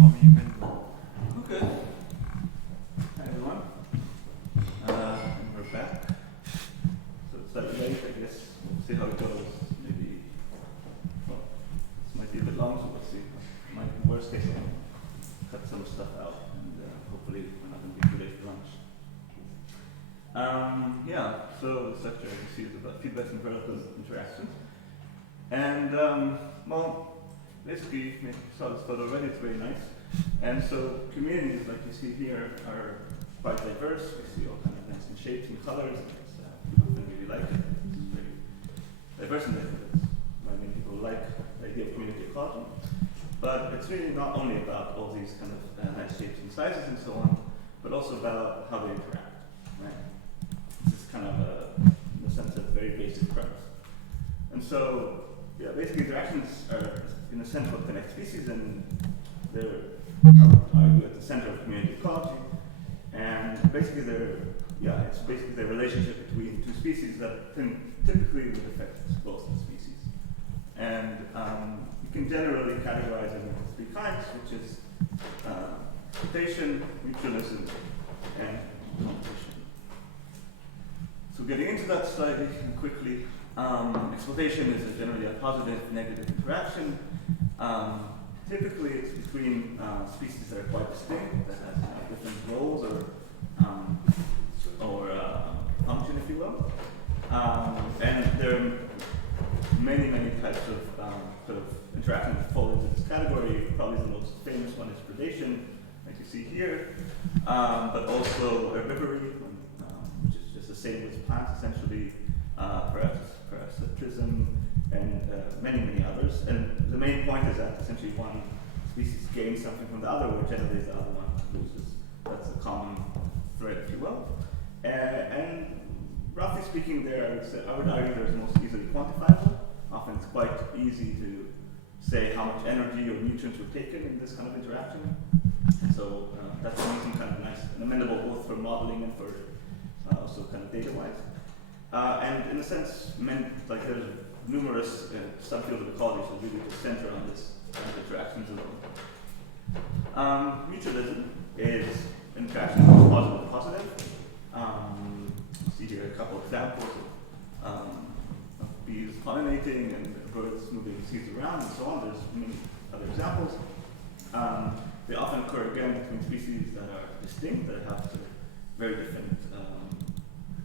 for me, you can go. Okay. Hi everyone. And we're back. So it's slightly late, I guess. We'll see how it goes. Maybe, well, this might be a bit long, so we'll see. Might be worst case, I'll cut some stuff out, and hopefully we're not going to be too late for lunch. Yeah, so this lecture, you see, is about feedback and vertical interactions. And, well, basically, you saw this photo already, it's very nice. And so communities, like you see here, are quite diverse. We see all kinds of nice shapes and colors. People really like it. It's very diverse, and that's why many people like the idea of community ecology. But it's really not only about all these kind of nice shapes and sizes and so on, but also about how they interact. Right? This is kind of, in a sense, a very basic premise. And so, yeah, basically interactions are, in a sense, what connect species, and they're, I would argue, at the center of community ecology. And basically, it's basically the relationship between two species that typically would affect both the species. And you can generally categorize them into three kinds, which is exploitation, mutualism, and competition. So getting into that slightly and quickly, exploitation is generally a positive, negative interaction. Typically, it's between species that are quite distinct, that have different roles or function, if you will. And there are many, many types of sort of interactions that fall into this category. Probably the most famous one is predation, like you see here, but also herbivory, which is just the same with plants, essentially, parasitism, and many, many others. And the main point is that essentially one species gains something from the other, or generally the other one loses. That's a common thread, if you will. And roughly speaking, I would argue they're most easily quantifiable. Often it's quite easy to say how much energy or nutrients were taken in this kind of interaction. So that's something kind of nice and amenable both for modeling and for also kind of data-wise. And in a sense, there's numerous subfields of ecology that really just center on this kind of interactions alone. Mutualism is interaction that's positive. You see here a couple examples of bees pollinating and birds moving seeds around and so on. There's many other examples. They often occur again between species that are distinct, that have sort of very different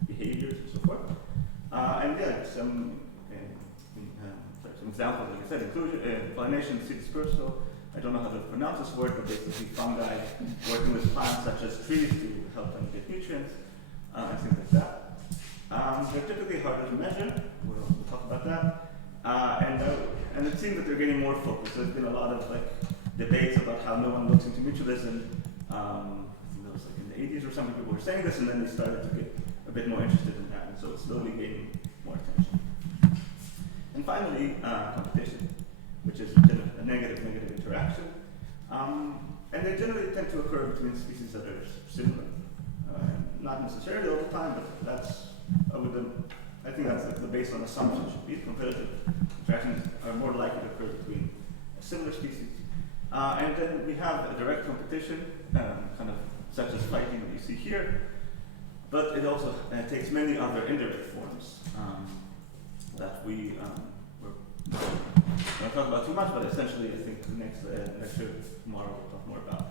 behaviors and so forth. And yeah, some examples, like I said, inclusion, pollination, seed dispersal. I don't know how to pronounce this word, but basically fungi working with plants such as trees to help them get nutrients and things like that. They're typically harder to measure. We'll talk about that. And it seems that they're getting more focus. There's been a lot of debates about how no one looks into mutualism. I think that was in the 80s or something. People were saying this, and then they started to get a bit more interested in that, and so it's slowly gaining more attention. And finally, competition, which is a negative interaction. And they generally tend to occur between species that are similar. Not necessarily all the time, but I think that's the baseline assumption should be. Competitive interactions are more likely to occur between similar species. And then we have a direct competition, kind of such as fighting that you see here. But it also takes many other indirect forms that we won't talk about too much, but essentially I think the next lecture tomorrow we'll talk more about.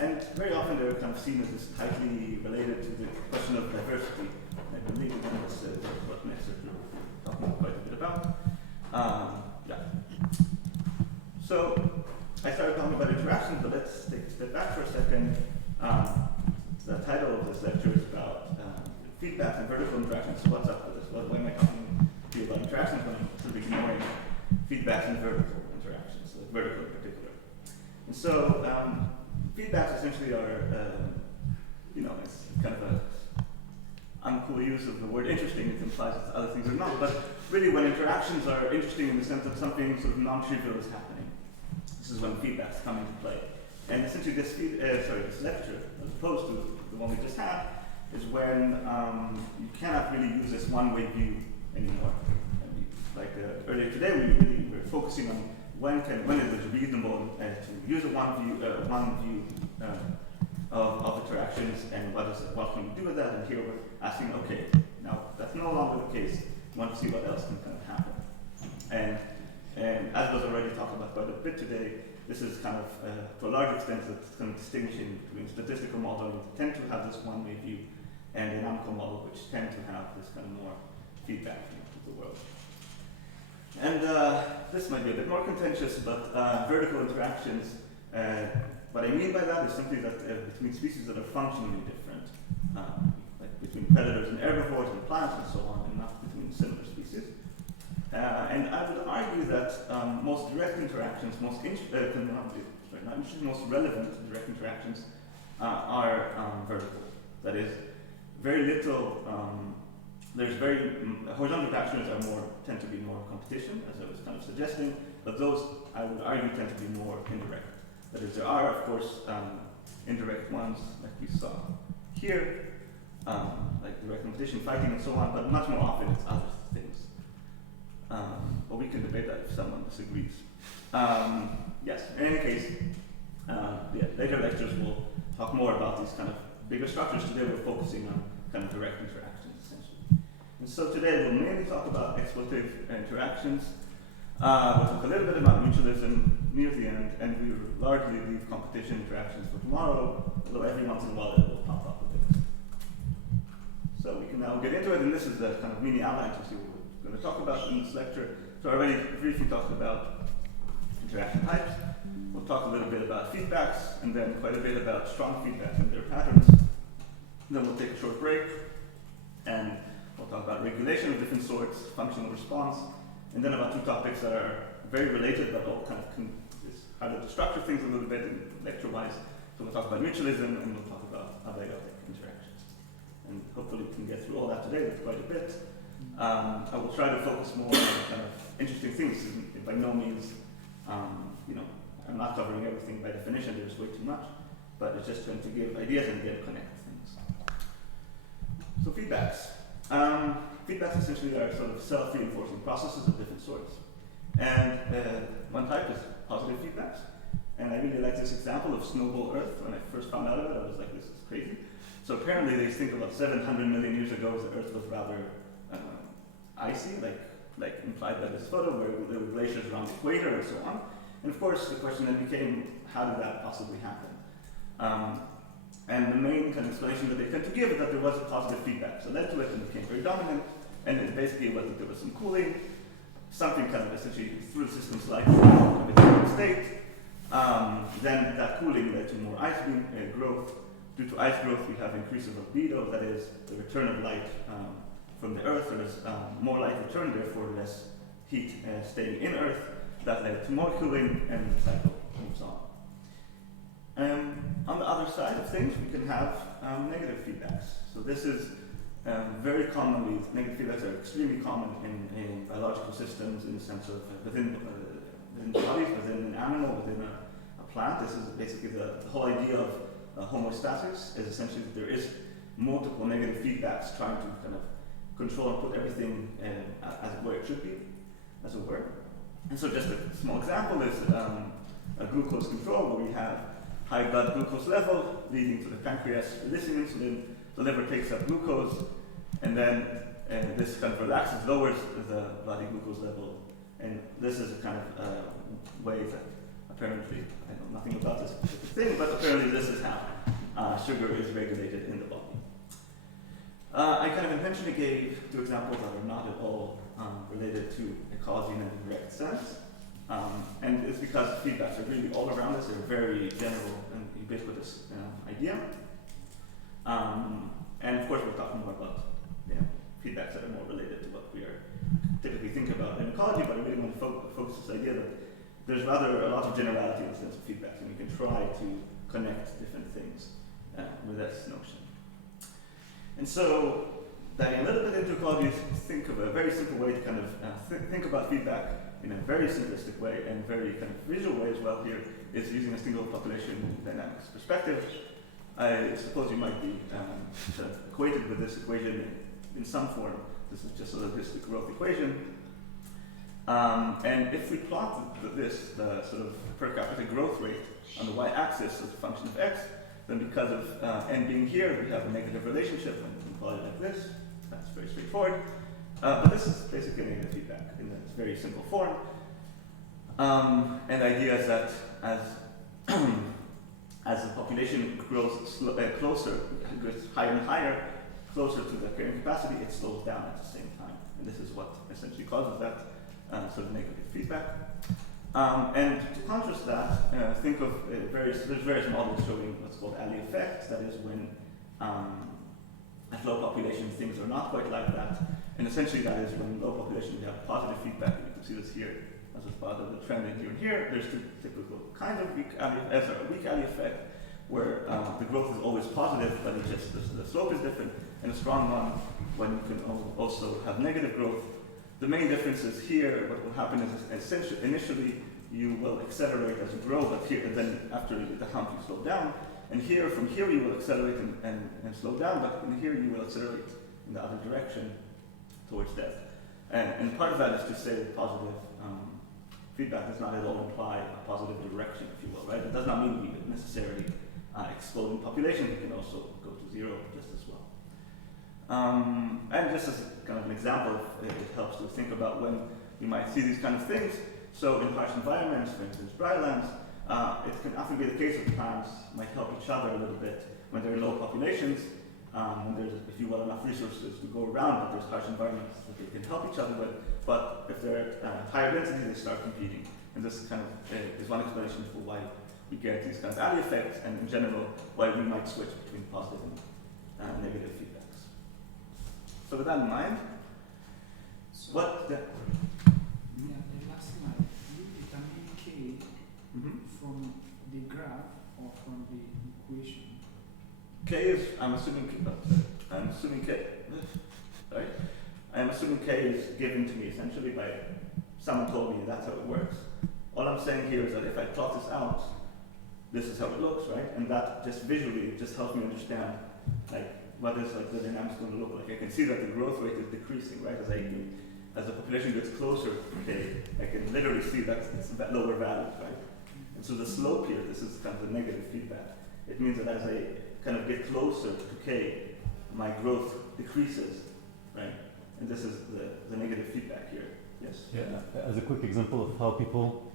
And very often they're kind of seen as this tightly related to the question of diversity. And I believe that's what next lecture we'll talk quite a bit about. Yeah. So I started talking about interactions, but let's take a step back for a second. The title of this lecture is about feedback and vertical interactions. So what's up with this? Why am I talking to you about interactions when I'm sort of ignoring feedbacks and vertical interactions, vertical in particular? And so feedbacks essentially are, it's kind of an uncool use of the word interesting. It implies that other things are not. But really, when interactions are interesting in the sense that something sort of non-trivial is happening, this is when feedbacks come into play. And essentially this lecture, as opposed to the one we just had, is when you cannot really use this one-way view anymore. Like earlier today, we were focusing on when is it reasonable to use one view of interactions, and what can we do with that? And here we're asking, okay, now that's no longer the case. We want to see what else can kind of happen. And as was already talked about quite a bit today, this is kind of, to a large extent, it's kind of distinguishing between statistical modeling that tend to have this one-way view, and dynamical model, which tend to have this kind of more feedback view of the world. And this might be a bit more contentious, but vertical interactions, what I mean by that is simply that between species that are functionally different, like between predators and herbivores and plants and so on, and not between similar species. And I would argue that most direct interactions, most relevant direct interactions are vertical. That is, very little. There's horizontal interactions tend to be more competition, as I was kind of suggesting, but those I would argue tend to be more indirect. That is, there are of course indirect ones like we saw here, like direct competition, fighting, and so on, but much more often it's other things. But we can debate that if someone disagrees. Yes, in any case, later lectures will talk more about these kind of bigger structures. Today we're focusing on kind of direct interactions, essentially. And so today we'll mainly talk about exploitative interactions. We'll talk a little bit about mutualism near the end, and we will largely leave competition interactions for tomorrow, although every once in a while it will pop up a bit. So we can now get into it, and this is the kind of mini outline to see what we're going to talk about in this lecture. So I already briefly talked about interaction types. We'll talk a little bit about feedbacks, and then quite a bit about strong feedbacks and their patterns. Then we'll take a short break, and we'll talk about regulation of different sorts, functional response, and then about two topics that are very related, but all kind of how to structure things a little bit lecture-wise. So we'll talk about mutualism, and we'll talk about abiotic interactions. And hopefully we can get through all that today with quite a bit. I will try to focus more on kind of interesting things. By no means, I'm not covering everything by definition. There's way too much, but it's just trying to give ideas and then connect things. So feedbacks. Feedbacks essentially are sort of self-reinforcing processes of different sorts. And one type is positive feedbacks. And I really like this example of snowball Earth. When I first found out of it, I was like, this is crazy. So apparently they think about 700 million years ago, the Earth was rather icy, like implied by this photo, where there were glaciers around the equator and so on. And of course, the question then became, how did that possibly happen? And the main kind of explanation that they tend to give is that there was a positive feedback. So led to it and became very dominant, and it basically was that there was some cooling, something kind of essentially through the system slightly of its current state. Then that cooling led to more ice beam growth. Due to ice growth, we have increase of albedo, that is the return of light from the Earth. There is more light return, therefore less heat staying in Earth. That led to more cooling, and the cycle moves on. On the other side of things, we can have negative feedbacks. So this is very commonly, negative feedbacks are extremely common in biological systems in the sense of within bodies, within an animal, within a plant. This is basically the whole idea of homeostasis, is essentially that there is multiple negative feedbacks trying to kind of control and put everything as where it should be, as it were. And so just a small example is a glucose control, where we have high blood glucose level leading to the pancreas releasing insulin. The liver takes up glucose, and then this kind of relaxes, lowers the bloody glucose level. And this is a kind of way that apparently, I know nothing about this specific thing, but apparently this is how sugar is regulated in the body. I kind of intentionally gave two examples that are not at all related to ecology in a direct sense. And it's because feedbacks are really all around us. They're very general and ubiquitous idea. And of course, we're talking more about feedbacks that are more related to what we are typically thinking about in ecology, but I really want to focus this idea that there's rather a lot of generality in the sense of feedbacks, and we can try to connect different things with this notion. And so, diving a little bit into ecology, think of a very simple way to kind of think about feedback in a very simplistic way and very kind of visual way as well here, is using a single population dynamics perspective. I suppose you might be acquainted with this equation in some form. This is just a logistic growth equation. And if we plot this, the sort of per capita growth rate on the y-axis as a function of x, then because of n being here, we have a negative relationship, and we can call it like this. That's very straightforward. But this is basically negative feedback in its very simple form. And the idea is that as the population grows closer, gets higher and higher, closer to the carrying capacity, it slows down at the same time. And this is what essentially causes that sort of negative feedback. And to contrast that, think of there's various models showing what's called alley effects. That is when at low population things are not quite like that. And essentially that is when low population we have positive feedback. And you can see this here as a part of the trend in here and here. There's two typical kinds of weak alley effect, where the growth is always positive, but it just the slope is different, and a strong one when you can also have negative growth. The main difference is here, what will happen is essentially initially you will accelerate as you grow, but here and then after the hump you slow down. And here, from here you will accelerate and slow down, but in here you will accelerate in the other direction towards death. And part of that is to say that positive feedback does not at all imply a positive direction, if you will, right? It does not mean we necessarily explode in population. It can also go to zero just as well. And just as a kind of an example, it helps to think about when you might see these kind of things. So in harsh environments, for instance, drylands, it can often be the case that plants might help each other a little bit when they're in low populations, when there's, if you will, enough resources to go around, but there's harsh environments that they can help each other with. But if they're at higher density, they start competing. And this kind of is one explanation for why we get these kind of alley effects, and in general, why we might switch between positive and negative feedbacks. So with that in mind, so what the last slide, you determine K from the graph or from the equation. K is, I'm assuming K, sorry? I'm assuming K is given to me essentially by someone told me that's how it works. All I'm saying here is that if I plot this out, this is how it looks, right? And that just visually just helps me understand like what is like the dynamics going to look like. I can see that the growth rate is decreasing, right? As the population gets closer to K, I can literally see that it's lower values, right? And so the slope here, this is kind of the negative feedback. It means that as I kind of get closer to K, my growth decreases, right? And this is the negative feedback here. Yes? Yeah, as a quick example of how people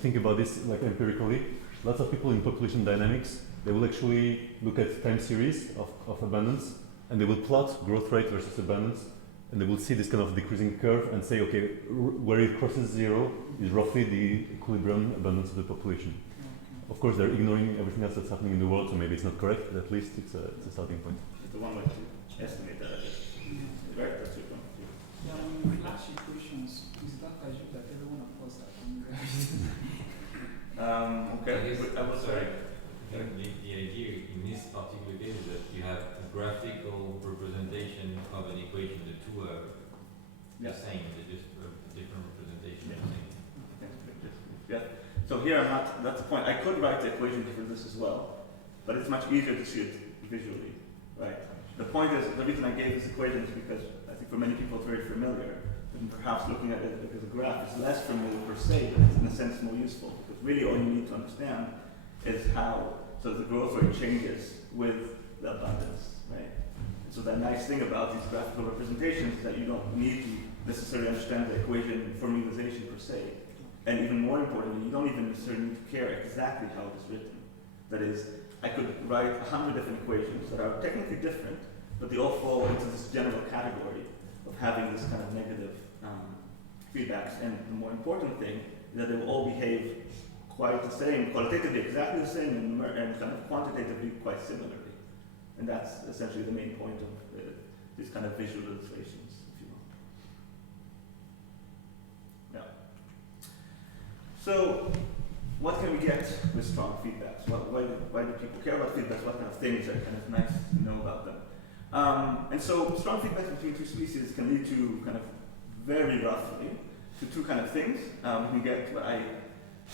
think about this like empirically, lots of people in population dynamics, they will actually look at time series of abundance, and they will plot growth rate versus abundance, and they will see this kind of decreasing curve and say, okay, where it crosses zero is roughly the equilibrium abundance of the population. Of course, they're ignoring everything else that's happening in the world, so maybe it's not correct, but at least it's a starting point. It's the one way to estimate that, I guess. Right, that's your point. Yeah, when you flash equations, is that assume that everyone of us are from Okay, I was sorry. I think the idea in this particular case is that you have a graphical representation of an equation. The two are the same, they're just a different representation. Yeah. So here I'm not, that's the point. I could write the equation for this as well, but it's much easier to see it visually, right? The point is, the reason I gave this equation is because I think for many people it's very familiar, and perhaps looking at it because the graph is less familiar per se, but it's in a sense more useful, because really all you need to understand is how so the growth rate changes with the abundance, right? And so the nice thing about these graphical representations is that you don't need to necessarily understand the equation formalization per se. And even more importantly, you don't even necessarily need to care exactly how it is written. That is, I could write 100 different equations that are technically different, but they all fall into this general category of having this kind of negative feedbacks. And the more important thing is that they will all behave quite the same, qualitatively exactly the same, and kind of quantitatively quite similarly. And that's essentially the main point of these kind of visual illustrations, if you will. Yeah. So, what can we get with strong feedbacks? Why do people care about feedbacks? What kind of things are kind of nice to know about them? And so, strong feedbacks between two species can lead to kind of very roughly to two kind of things. We can get what I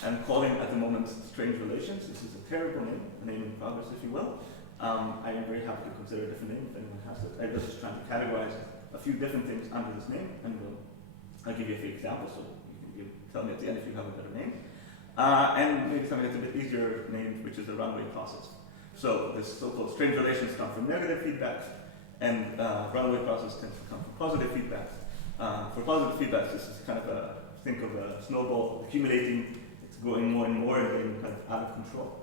am calling at the moment strange relations. This is a terrible name, a name in progress, if you will. I am very happy to consider a different name if anyone has it. I was just trying to categorize a few different things under this name, and we'll I'll give you a few examples, so you tell me at the end if you have a better name. And maybe something that's a bit easier named, which is the runaway process. So this so-called strange relations come from negative feedbacks, and runaway process tends to come from positive feedbacks. For positive feedbacks, this is kind of think of a snowball accumulating, it's going more and more and getting kind of out of control.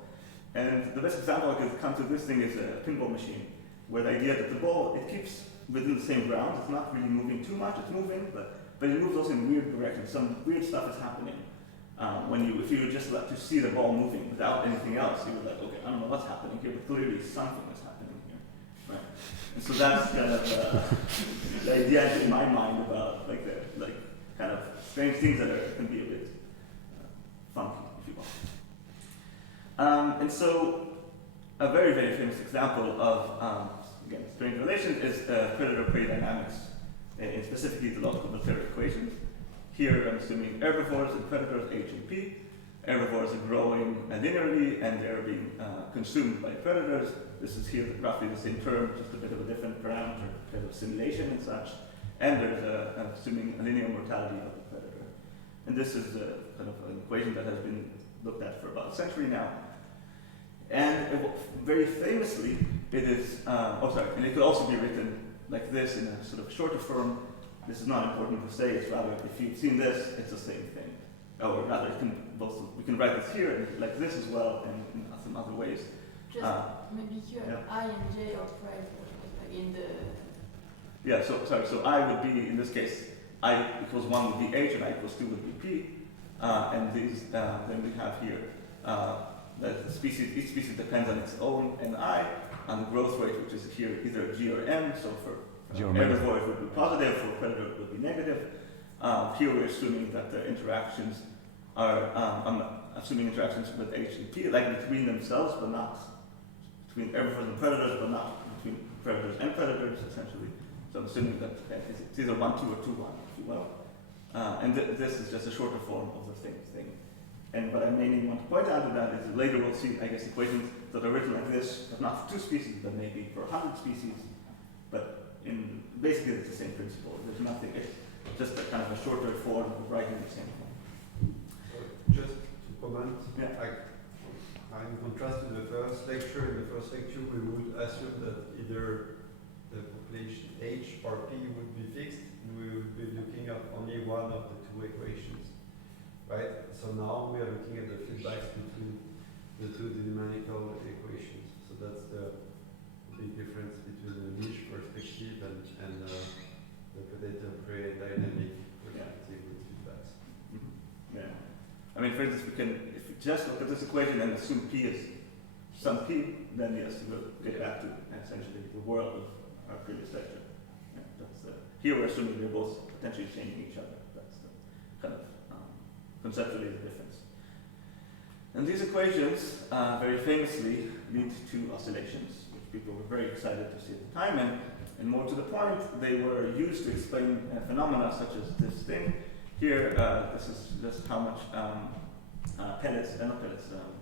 And the best example I could come to this thing is a pinball machine, where the idea that the ball, it keeps within the same ground, it's not really moving too much, it's moving, but it moves also in weird directions. Some weird stuff is happening. If you were just let to see the ball moving without anything else, you would like, okay, I don't know what's happening here, but clearly something is happening here, right? And so that's kind of the idea in my mind about kind of strange things that can be a bit funky, if you will. And so a very, very famous example of again strange relations is predator-prey dynamics, and specifically the local Taylor equations. Here I'm assuming herbivores and predators, H and P. Herbivores are growing linearly and they're being consumed by predators. This is here roughly the same term, just a bit of a different parameter because of simulation and such. And there's assuming a linear mortality of the predator. And this is kind of an equation that has been looked at for about a century now. And very famously, it is, and it could also be written like this in a sort of shorter form. This is not important to say, it's rather, if you've seen this, it's the same thing. Or rather, we can write this here and like this as well, and in some other ways. Just maybe here, yeah. I and J are private in the... Yeah, so I would be, in this case, I equals 1 would be H and I equals 2 would be P. And these, then we have here, each species depends on its own NI, on the growth rate, which is here either G or M, so for herbivore it would be positive, for predator it would be negative. Here we're assuming that the interactions are, I'm assuming interactions with H and P, like between themselves, but not between herbivores and predators, but not between predators and predators, essentially. So I'm assuming that it's either 1, 2, or 2, 1, if you will. And this is just a shorter form of the same thing. And what I mainly want to point out to that is later we'll see, I guess, equations that are written like this, but not for 2 species, but maybe for 100 species. But basically it's the same principle. There's nothing, it's just a kind of a shorter form of writing the same thing. So just to comment, yeah. in contrast to the first lecture, in the first lecture we would assume that either the population H or P would be fixed, and we would be looking at only one of the 2 equations, right? So now we are looking at the feedbacks between the 2 dynamical equations. So that's the big difference between the niche perspective and the predator-prey dynamic perspective with feedbacks. Mm-hmm. Yeah. I mean, for instance, if we just look at this equation and assume P is some P, then yes, we'll get back to essentially the world of our previous lecture. Yeah, here we're assuming they're both potentially changing each other. That's the kind of conceptually the difference. And these equations very famously lead to oscillations, which people were very excited to see at the time. And more to the point, they were used to explain phenomena such as this thing. Here, this is just how much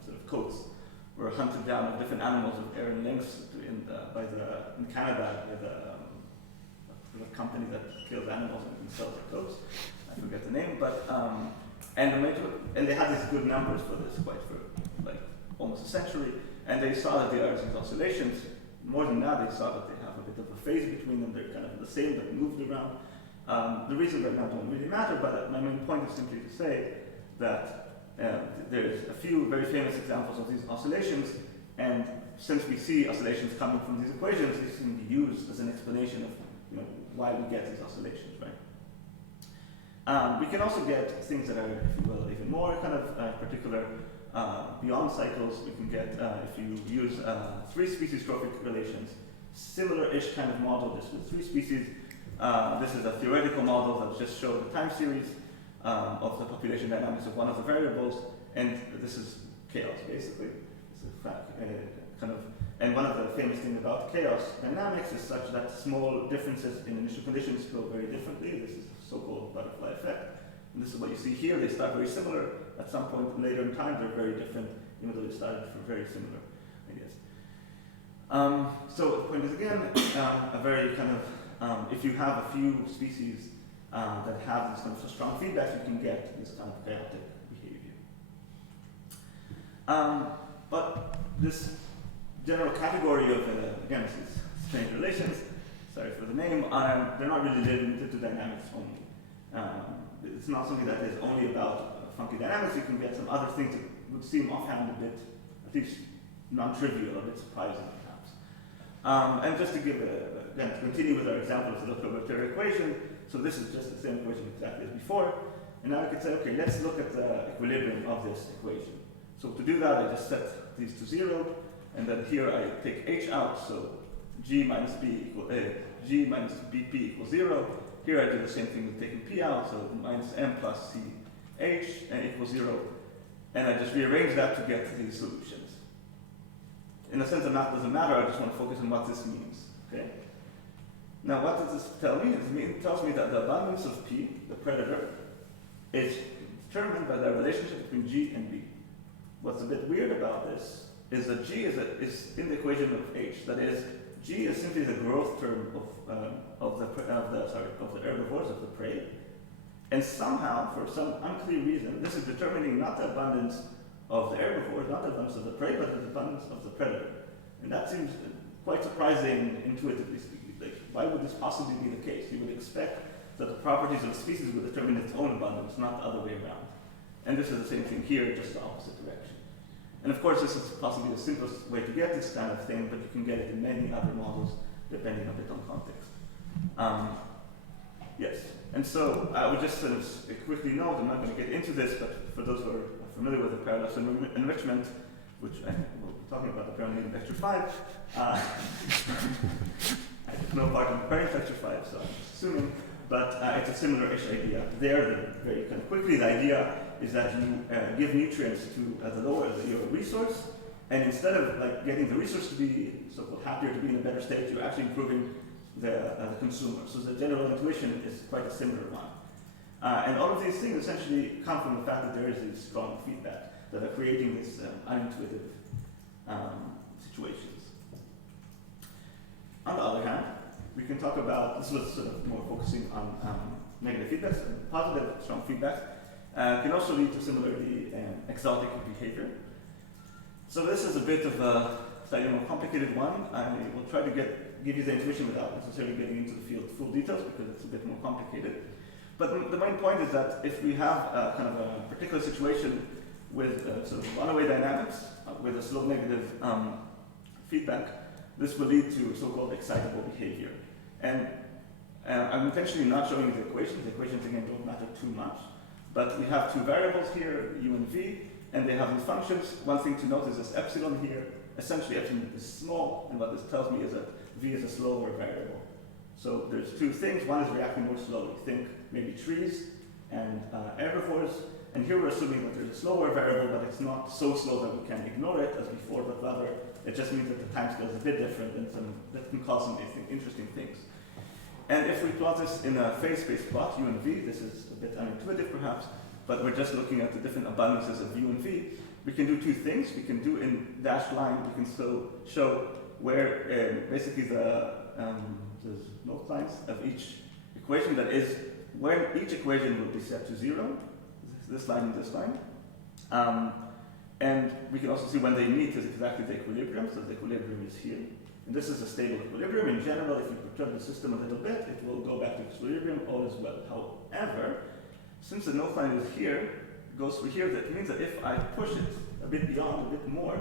sort of coats were hunted down of different animals of varying lengths in Canada by the company that kills animals and sells the coats. I forget the name, but and they had these good numbers for this quite for like almost a century, and they saw that there are these oscillations. More than that, they saw that they have a bit of a phase between them. They're kind of the same, but moved around. The reason right now don't really matter, but my main point is simply to say that there's a few very famous examples of these oscillations, and since we see oscillations coming from these equations, these can be used as an explanation of why we get these oscillations, right? We can also get things that are, if you will, even more kind of particular beyond cycles. We can get, if you use 3 species trophic relations, similar-ish kind of model, this with 3 species. This is a theoretical model that just shows the time series of the population dynamics of one of the variables, and this is chaos, basically. This is and one of the famous things about chaos dynamics is such that small differences in initial conditions go very differently. This is the so-called butterfly effect. And this is what you see here. They start very similar. At some point later in time, they're very different, even though they started for very similar ideas. So the point is, again, a very kind of, if you have a few species that have this kind of strong feedback, you can get this kind of chaotic behavior. But this general category of, again, this is strange relations, sorry for the name, they're not really limited to dynamics only. It's not something that is only about funky dynamics. You can get some other things that would seem offhand a bit, at least non-trivial, a bit surprising perhaps. And just to give, again, to continue with our example of the equilibrium equation, so this is just the same equation exactly as before, and now we could say, okay, let's look at the equilibrium of this equation. So to do that, I just set these to 0, and then here I take h out, so g minus bp equals 0. Here I do the same thing with taking p out, so minus m plus c h equals 0, and I just rearrange that to get these solutions. In a sense, the math doesn't matter, I just want to focus on what this means. Okay? Now, what does this tell me? It tells me that the abundance of P, the predator, is determined by the relationship between G and B. What's a bit weird about this is that G is in the equation of H. That is, G is simply the growth term of the herbivores, of the prey. And somehow, for some unclear reason, this is determining not the abundance of the herbivores, not the abundance of the prey, but the abundance of the predator. And that seems quite surprising intuitively speaking. Like, why would this possibly be the case? You would expect that the properties of the species would determine its own abundance, not the other way around. And this is the same thing here, just the opposite direction. And of course, this is possibly the simplest way to get this kind of thing, but you can get it in many other models, depending a bit on context. Yes, and so I would just sort of quickly note, I'm not going to get into this, but for those who are familiar with the paradox of enrichment, which we'll be talking about apparently in lecture 5, I took no part in preparing lecture 5, so I'm just assuming, but it's a similar-ish idea. There, very kind of quickly, the idea is that you give nutrients to your resource, and instead of like getting the resource to be so-called happier, to be in a better state, you're actually improving the consumer. So the general intuition is quite a similar one. And all of these things essentially come from the fact that there is this strong feedback that are creating this unintuitive situations. On the other hand, we can talk about, this was sort of more focusing on negative feedback, and positive, strong feedback can also lead to similarly exotic behavior. So this is a bit of a slightly more complicated one. I will try to give you the intuition without necessarily getting into the full details because it's a bit more complicated. But the main point is that if we have kind of a particular situation with sort of runaway dynamics, with a slow negative feedback, this will lead to so-called excitable behavior. And I'm intentionally not showing you the equations. The equations, again, don't matter too much. But we have two variables here, u and v, and they have these functions. One thing to note is this epsilon here. Essentially, epsilon is small, and what this tells me is that v is a slower variable. So there's two things. One is reacting more slowly. Think maybe trees and herbivores. And here we're assuming that there's a slower variable, but it's not so slow that we can ignore it as before, but rather it just means that the time scale is a bit different and that can cause some interesting things. And if we plot this in a phase space plot, u and v, this is a bit unintuitive perhaps, but we're just looking at the different abundances of u and v. We can do two things. We can do in dashed line, we can still show where basically the note lines of each equation, that is, where each equation will be set to 0, this line and this line. And we can also see when they meet is exactly the equilibrium, so the equilibrium is here. And this is a stable equilibrium. In general, if you perturb the system a little bit, it will go back to equilibrium, all is well. However, since the note line is here, goes through here, that means that if I push it a bit beyond, a bit more,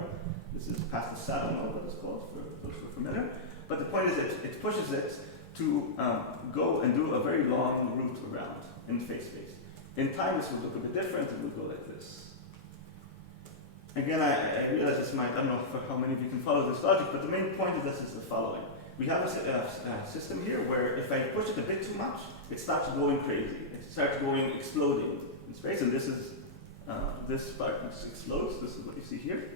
this is past the saddle node, what it's called, for those who are familiar. But the point is that it pushes it to go and do a very long route around in phase space. In time, this will look a bit different. It will go like this. Again, I realize this might, I don't know how many of you can follow this logic, but the main point of this is the following. We have a system here where if I push it a bit too much, it starts going crazy. It starts going, exploding in space, and this is, this part explodes. This is what you see here.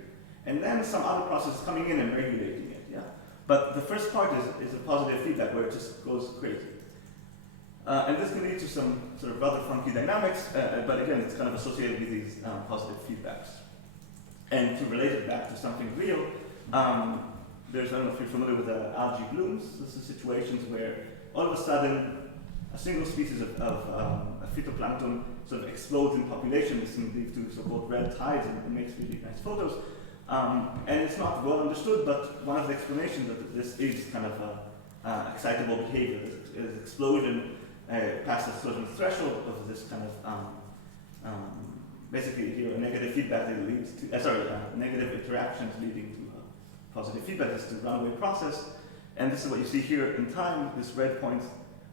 And then some other process is coming in and regulating it, yeah? But the first part is a positive feedback where it just goes crazy. And this can lead to some sort of rather funky dynamics, but again, it's kind of associated with these positive feedbacks. And to relate it back to something real, I don't know if you're familiar with the algae blooms. This is situations where all of a sudden a single species of a phytoplankton sort of explodes in population, this can lead to so-called red tides and makes really nice photos. And it's not well understood, but one of the explanations that this is kind of excitable behavior, this explosion passes a certain threshold of this kind of basically here a negative feedback that leads to negative interactions leading to positive feedback. This is the runaway process, and this is what you see here in time. These red points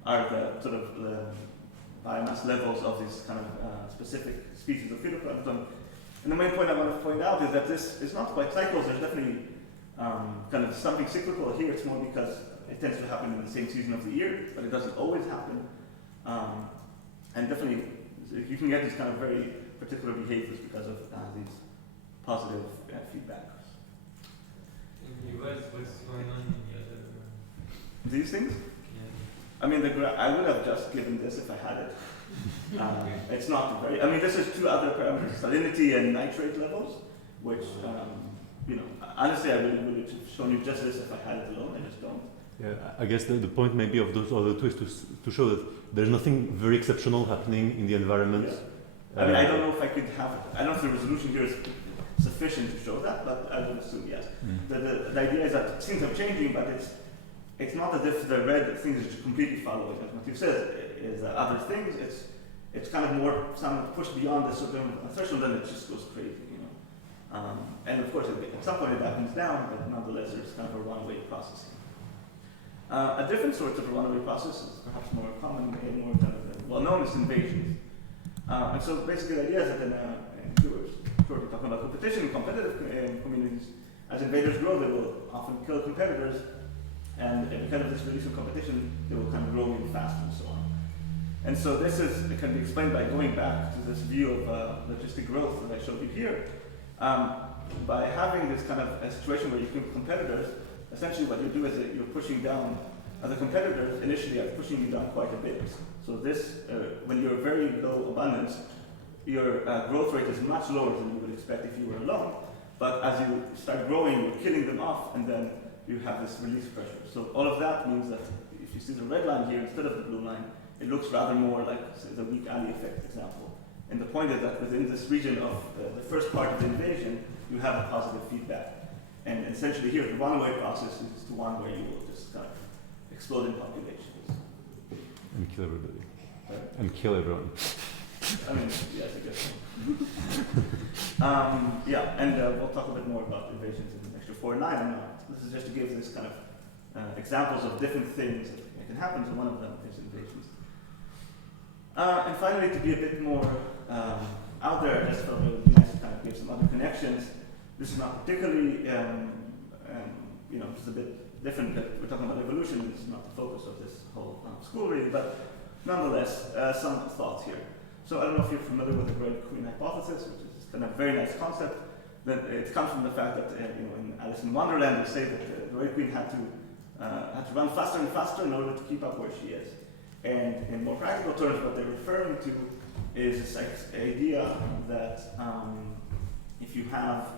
are the sort of the biomass levels of these kind of specific species of phytoplankton. And the main point I want to point out is that this is not quite cycles. There's definitely kind of something cyclical here. It's more because it tends to happen in the same season of the year, but it doesn't always happen. And definitely, you can get these kind of very particular behaviors because of these positive feedback. What's going on in the other? These things? Yeah. I mean, I would have just given this if I had it. It's not very. I mean, this is two other parameters: salinity and nitrate levels, which honestly, I really would have shown you just this if I had it alone. I just don't. Yeah, I guess the point maybe of those other two is to show that there's nothing very exceptional happening in the environment. Yeah. I mean, I don't know if I could have it. I don't know if the resolution here is sufficient to show that, but I would assume yes. The idea is that things are changing, but it's not as if the red things are completely following. As Matthew says, is other things. It's kind of more some pushed beyond this certain threshold, and it just goes crazy, And of course, at some point it happens down, but nonetheless, there's kind of a runaway process. A different sort of a runaway process is perhaps more common and more kind of well-known is invasions. And so basically the idea is that we're talking about competition in competitive communities. As invaders grow, they will often kill competitors, and because of this release of competition, they will kind of grow really fast and so on. And so it can be explained by going back to this view of logistic growth that I showed you here. By having this kind of a situation where you kill competitors, essentially what you do is that you're pushing down, the competitors initially are pushing you down quite a bit. So this, when you're very low abundance, your growth rate is much lower than you would expect if you were alone. But as you start growing, you're killing them off, and then you have this release pressure. So all of that means that if you see the red line here instead of the blue line, it looks rather more like the weak alley effect example. And the point is that within this region of the first part of the invasion, you have a positive feedback. And essentially here, the runaway process is the one where you will just kind of explode in populations. And kill everybody. Right? And kill everyone. I mean, yes, I guess so. And we'll talk a bit more about invasions in lecture 4 and 9. This is just to give this kind of examples of different things that can happen, so one of them is invasions. And finally, to be a bit more out there, I just felt it would be nice to kind of give some other connections. This is not particularly, it's a bit different, that we're talking about evolution. This is not the focus of this whole school really, but nonetheless, some thoughts here. So I don't know if you're familiar with the Great Queen hypothesis, which is kind of a very nice concept. That it comes from the fact that in Alice in Wonderland, they say that the Great Queen had to run faster and faster in order to keep up where she is. And in more practical terms, what they're referring to is this idea that if you have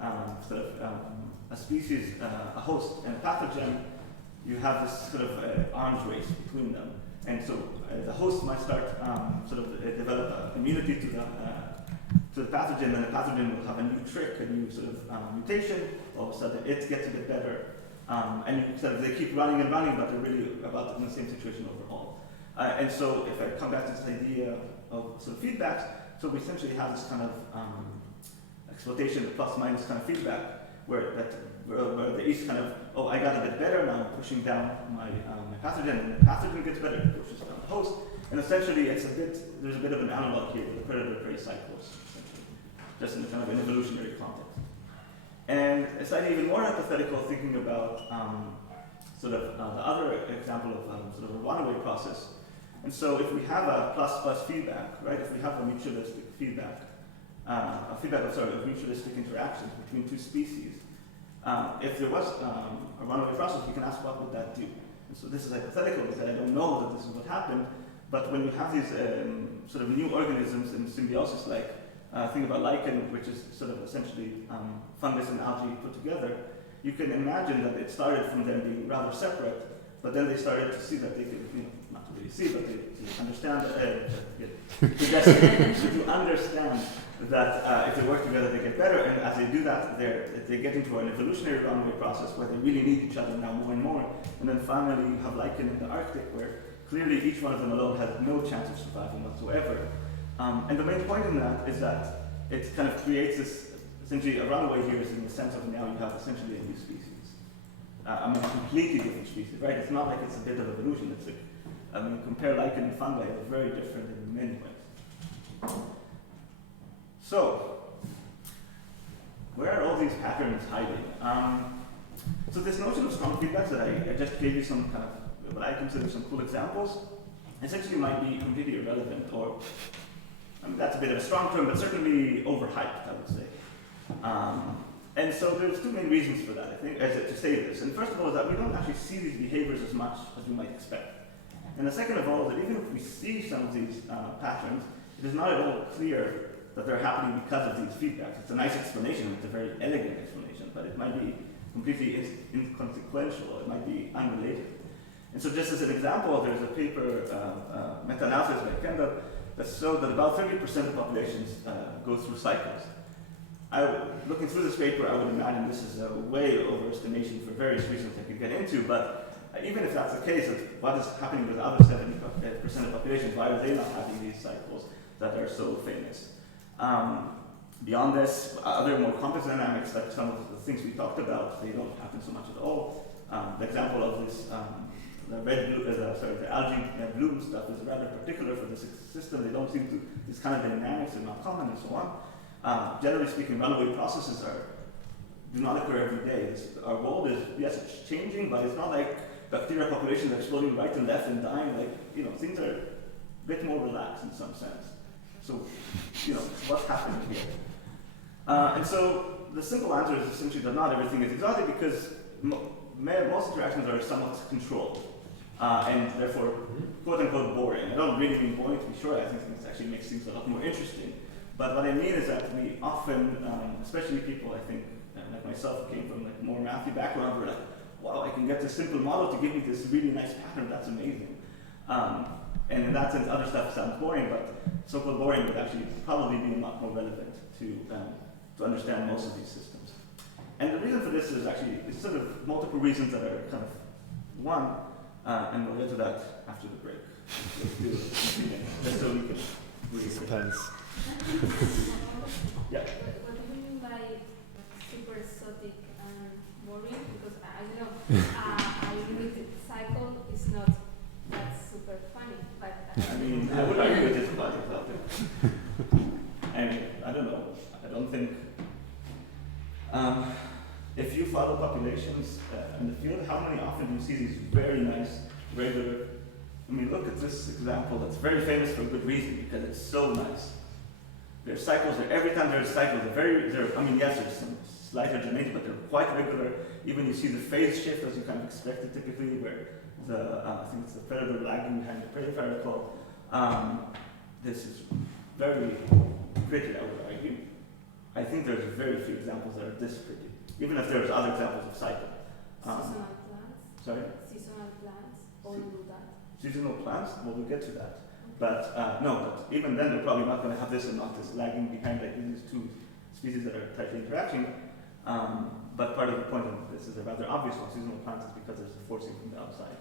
a species, a host, and a pathogen, you have this sort of arms race between them. And so the host might start develop immunity to the pathogen, and the pathogen will have a new trick, a new sort of mutation. All of a sudden, it gets a bit better, and they keep running and running, but they're really about in the same situation overall. And so, if I come back to this idea of sort of feedbacks, so we essentially have this kind of exploitation, plus minus kind of feedback, where the yeast kind of, oh, I got a bit better, now I'm pushing down my pathogen, and the pathogen gets better, it pushes down the host, and essentially there's a bit of an analog here with the predator-prey cycles, essentially, just in kind of an evolutionary context. And it's even more hypothetical thinking about the other example of sort of a runaway process. And so if we have a plus feedback, right, if we have a mutualistic feedback, of mutualistic interactions between two species, if there was a runaway process, we can ask what would that do? And so this is hypothetical because I don't know that this is what happened, but when you have these sort of new organisms in symbiosis, like think about lichen, which is sort of essentially fungus and algae put together, you can imagine that it started from them being rather separate, but then they started to see that they could, not to be really see, but to understand, to understand that if they work together, they get better, and as they do that, they get into an evolutionary runaway process where they really need each other now more and more. And then finally, you have lichen in the Arctic, where clearly each one of them alone has no chance of surviving whatsoever. And the main point in that is that it kind of creates this, essentially, a runaway here is in the sense of now you have essentially a new species. I mean, a completely different species, right? It's not like it's a bit of evolution. It's like, I mean, compare lichen and fungi, they're very different in many ways. So, where are all these patterns hiding? So this notion of strong feedbacks that I just gave you some kind of, what I consider some cool examples, essentially might be completely irrelevant, or, I mean, that's a bit of a strong term, but certainly overhyped, I would say. And so there's two main reasons for that, I think, to say this. And first of all is that we don't actually see these behaviors as much as we might expect. And the second of all is that even if we see some of these patterns, it is not at all clear that they're happening because of these feedbacks. It's a nice explanation, it's a very elegant explanation, but it might be completely inconsequential, it might be unrelated. And so just as an example, there's a paper, meta-analysis by Kendall, that showed that about 30% of populations go through cycles. Looking through this paper, I would imagine this is a way overestimation for various reasons I could get into, but even if that's the case, what is happening with the other 70% of populations? Why are they not having these cycles that are so famous? Beyond this, other more complex dynamics, like some of the things we talked about, they don't happen so much at all. The example of this, the algae bloom stuff is rather particular for this system. They don't seem to, these kind of dynamics are not common and so on. Generally speaking, runaway processes do not occur every day. Our world is, yes, it's changing, but it's not like bacteria populations are exploding right and left and dying. Like, you know, things are a bit more relaxed in some sense. So, you know, what's happening here? And so the simple answer is essentially that not everything is exotic because most interactions are somewhat controlled and therefore quote unquote boring. I don't really mean boring to be sure, I think this actually makes things a lot more interesting. But what I mean is that we often, especially people I think like myself who came from like more mathy background, we're like, wow, I can get this simple model to give me this really nice pattern, that's amazing. And in that sense, other stuff sounds boring, but so-called boring would actually probably be a lot more relevant to understand most of these systems. And the reason for this is actually, it's sort of multiple reasons that are kind of one, and we'll get to that after the break. Let's do it. Just so we can Suspense. Yeah. What do you mean by super exotic and boring? Because I don't know, a limited cycle is not that super funny, but I mean, I would argue it is quite exotic. And I don't know, I don't think, if you follow populations in the field, how many often do you see these very nice, regular, I mean, look at this example that's very famous for good reason, because it's so nice. There's cycles, every time there's cycles, I mean, yes, there's some slight heterogeneity, but they're quite regular. Even you see the phase shift as you kind of expect it typically, where I think it's the predator lagging behind the prey, if I recall. This is very pretty, I would argue. I think there's very few examples that are this pretty, even if there's other examples of cycle. seasonal plants? Sorry? Seasonal plants all do that. Seasonal plants, well, we'll get to that. But no, but even then they're probably not going to have this and not this lagging behind like these two species that are tightly interacting. But part of the point of this is a rather obvious one. Seasonal plants is because there's a forcing from the outside.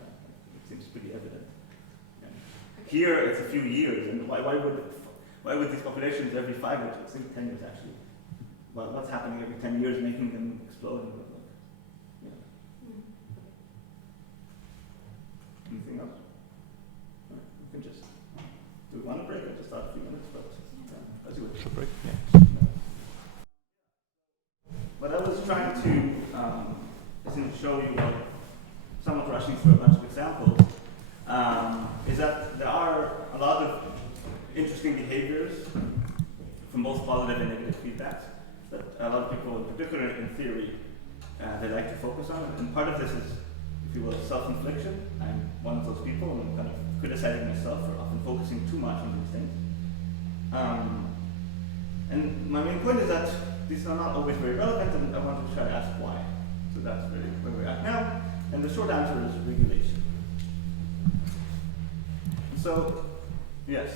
It seems pretty evident. Yeah. Here it's a few years, and why would these populations every 5 years, I think 10 years actually, well, what's happening every 10 years making them explode? And yeah. Anything else? All right, we can just do we want a break? I just thought a few minutes, but as you wish. A break? Yeah. What I was trying to show you, somewhat rushing through a bunch of examples, is that there are a lot of interesting behaviors from both positive and negative feedbacks that a lot of people, in particular in theory, they like to focus on. And part of this is, if you will, self-infliction. I'm one of those people, and I'm kind of criticizing myself for often focusing too much on these things. And my main point is that these are not always very relevant, and I want to try to ask why. So that's really where we're at now. And the short answer is regulation. So, yes.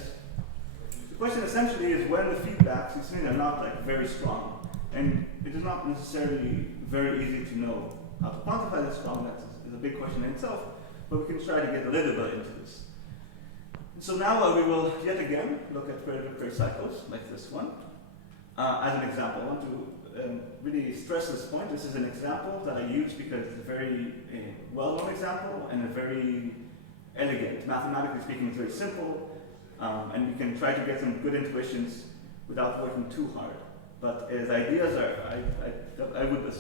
The question essentially is when the feedbacks, you see, they're not like very strong, and it is not necessarily very easy to know how to quantify this strong. That is a big question in itself, but we can try to get a little bit into this. And so now we will yet again look at predator-prey cycles like this one as an example. I want to really stress this point. This is an example that I use because it's a very well-known example and a very elegant. Mathematically speaking, it's very simple. And we can try to get some good intuitions without working too hard. But as ideas are, I would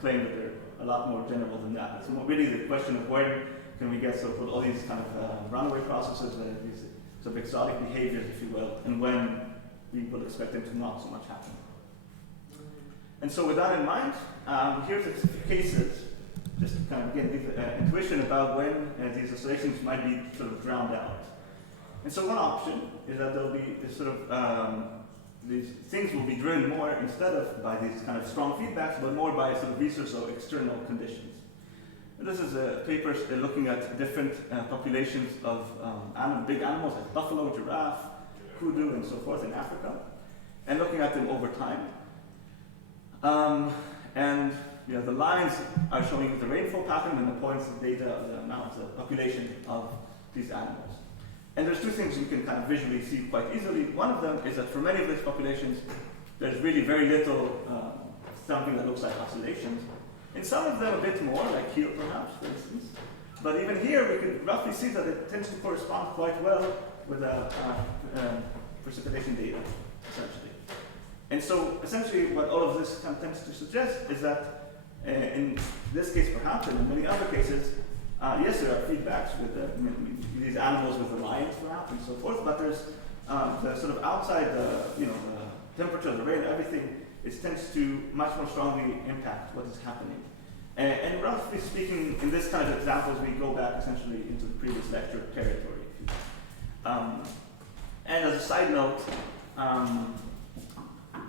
claim that they're a lot more general than that. It's more really the question of where can we get so-called all these kind of runaway processes, these sort of exotic behaviors, if you will, and when we would expect them to not so much happen. And so with that in mind, here's a few cases, just to kind of get intuition about when these oscillations might be sort of drowned out. And so one option is that there'll be this sort of, these things will be driven more instead of by these kind of strong feedbacks, but more by sort of research of external conditions. And this is a paper looking at different populations of big animals like buffalo, giraffe, kudu, and so forth in Africa, and looking at them over time. And the lines are showing the rainfall pattern, and the points of data are the amount of population of these animals. And there's two things you can kind of visually see quite easily. One of them is that for many of these populations, there's really very little something that looks like oscillations. In some of them, a bit more, like here perhaps, for instance. But even here, we can roughly see that it tends to correspond quite well with precipitation data, essentially. And so, essentially, what all of this kind of tends to suggest is that in this case, perhaps, and in many other cases, yes, there are feedbacks with these animals with the lions, perhaps, and so forth, but there's the sort of outside the temperature, the rain, everything, it tends to much more strongly impact what is happening. And roughly speaking, in this kind of examples, we go back essentially into the previous lecture territory. And as a side note,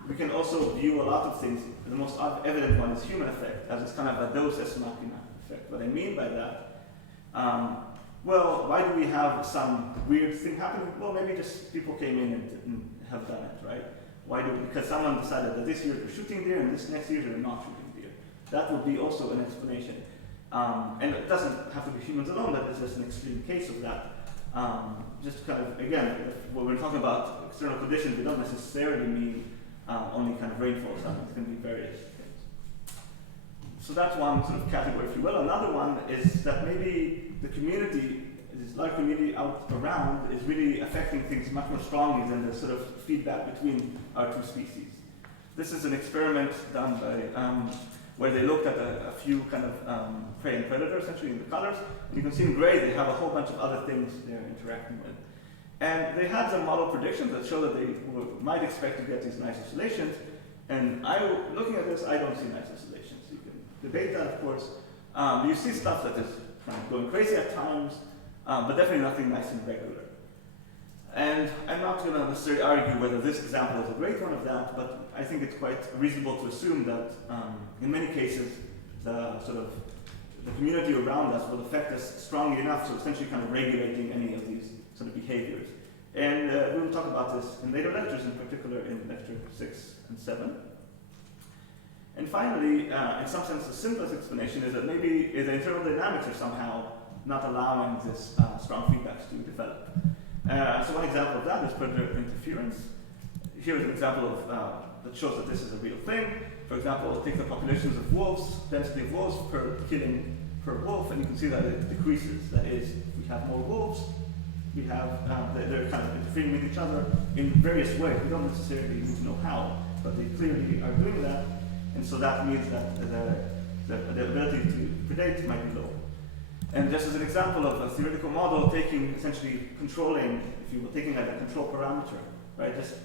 we can also view a lot of things. The most evident one is human effect, as it's kind of a deus ex machina effect. What I mean by that, well, why do we have some weird thing happening? Well, maybe just people came in and have done it, right? Why do? Because someone decided that this year they're shooting deer and this next year they're not shooting deer. That would be also an explanation. And it doesn't have to be humans alone, but it's just an extreme case of that. Just kind of, again, when we're talking about external conditions, we don't necessarily mean only kind of rainfall. It can be various things. So that's one sort of category, if you will. Another one is that maybe the community, this large community out around, is really affecting things much more strongly than the sort of feedback between our two species. This is an experiment done by, where they looked at a few kind of prey and predator, essentially in the colors. And you can see in gray they have a whole bunch of other things they're interacting with. And they had some model predictions that show that they might expect to get these nice oscillations. And looking at this, I don't see nice oscillations. You can debate that, of course. You see stuff that is kind of going crazy at times, but definitely nothing nice and regular. And I'm not going to necessarily argue whether this example is a great one of that, but I think it's quite reasonable to assume that in many cases, the community around us will affect us strongly enough to essentially kind of regulating any of these sort of behaviors. And we will talk about this in later lectures, in particular in lecture 6 and 7. And finally, in some sense, the simplest explanation is that maybe the internal dynamics are somehow not allowing this strong feedbacks to develop. So one example of that is predator interference. Here is an example of that shows that this is a real thing. For example, take the populations of wolves, density of wolves per killing per wolf, and you can see that it decreases. That is, if we have more wolves, we have they're kind of interfering with each other in various ways. We don't necessarily need to know how, but they clearly are doing that, and so that means that the ability to predate might be low. And just as an example of a theoretical model, essentially controlling, if you will, taking like a control parameter, right? Just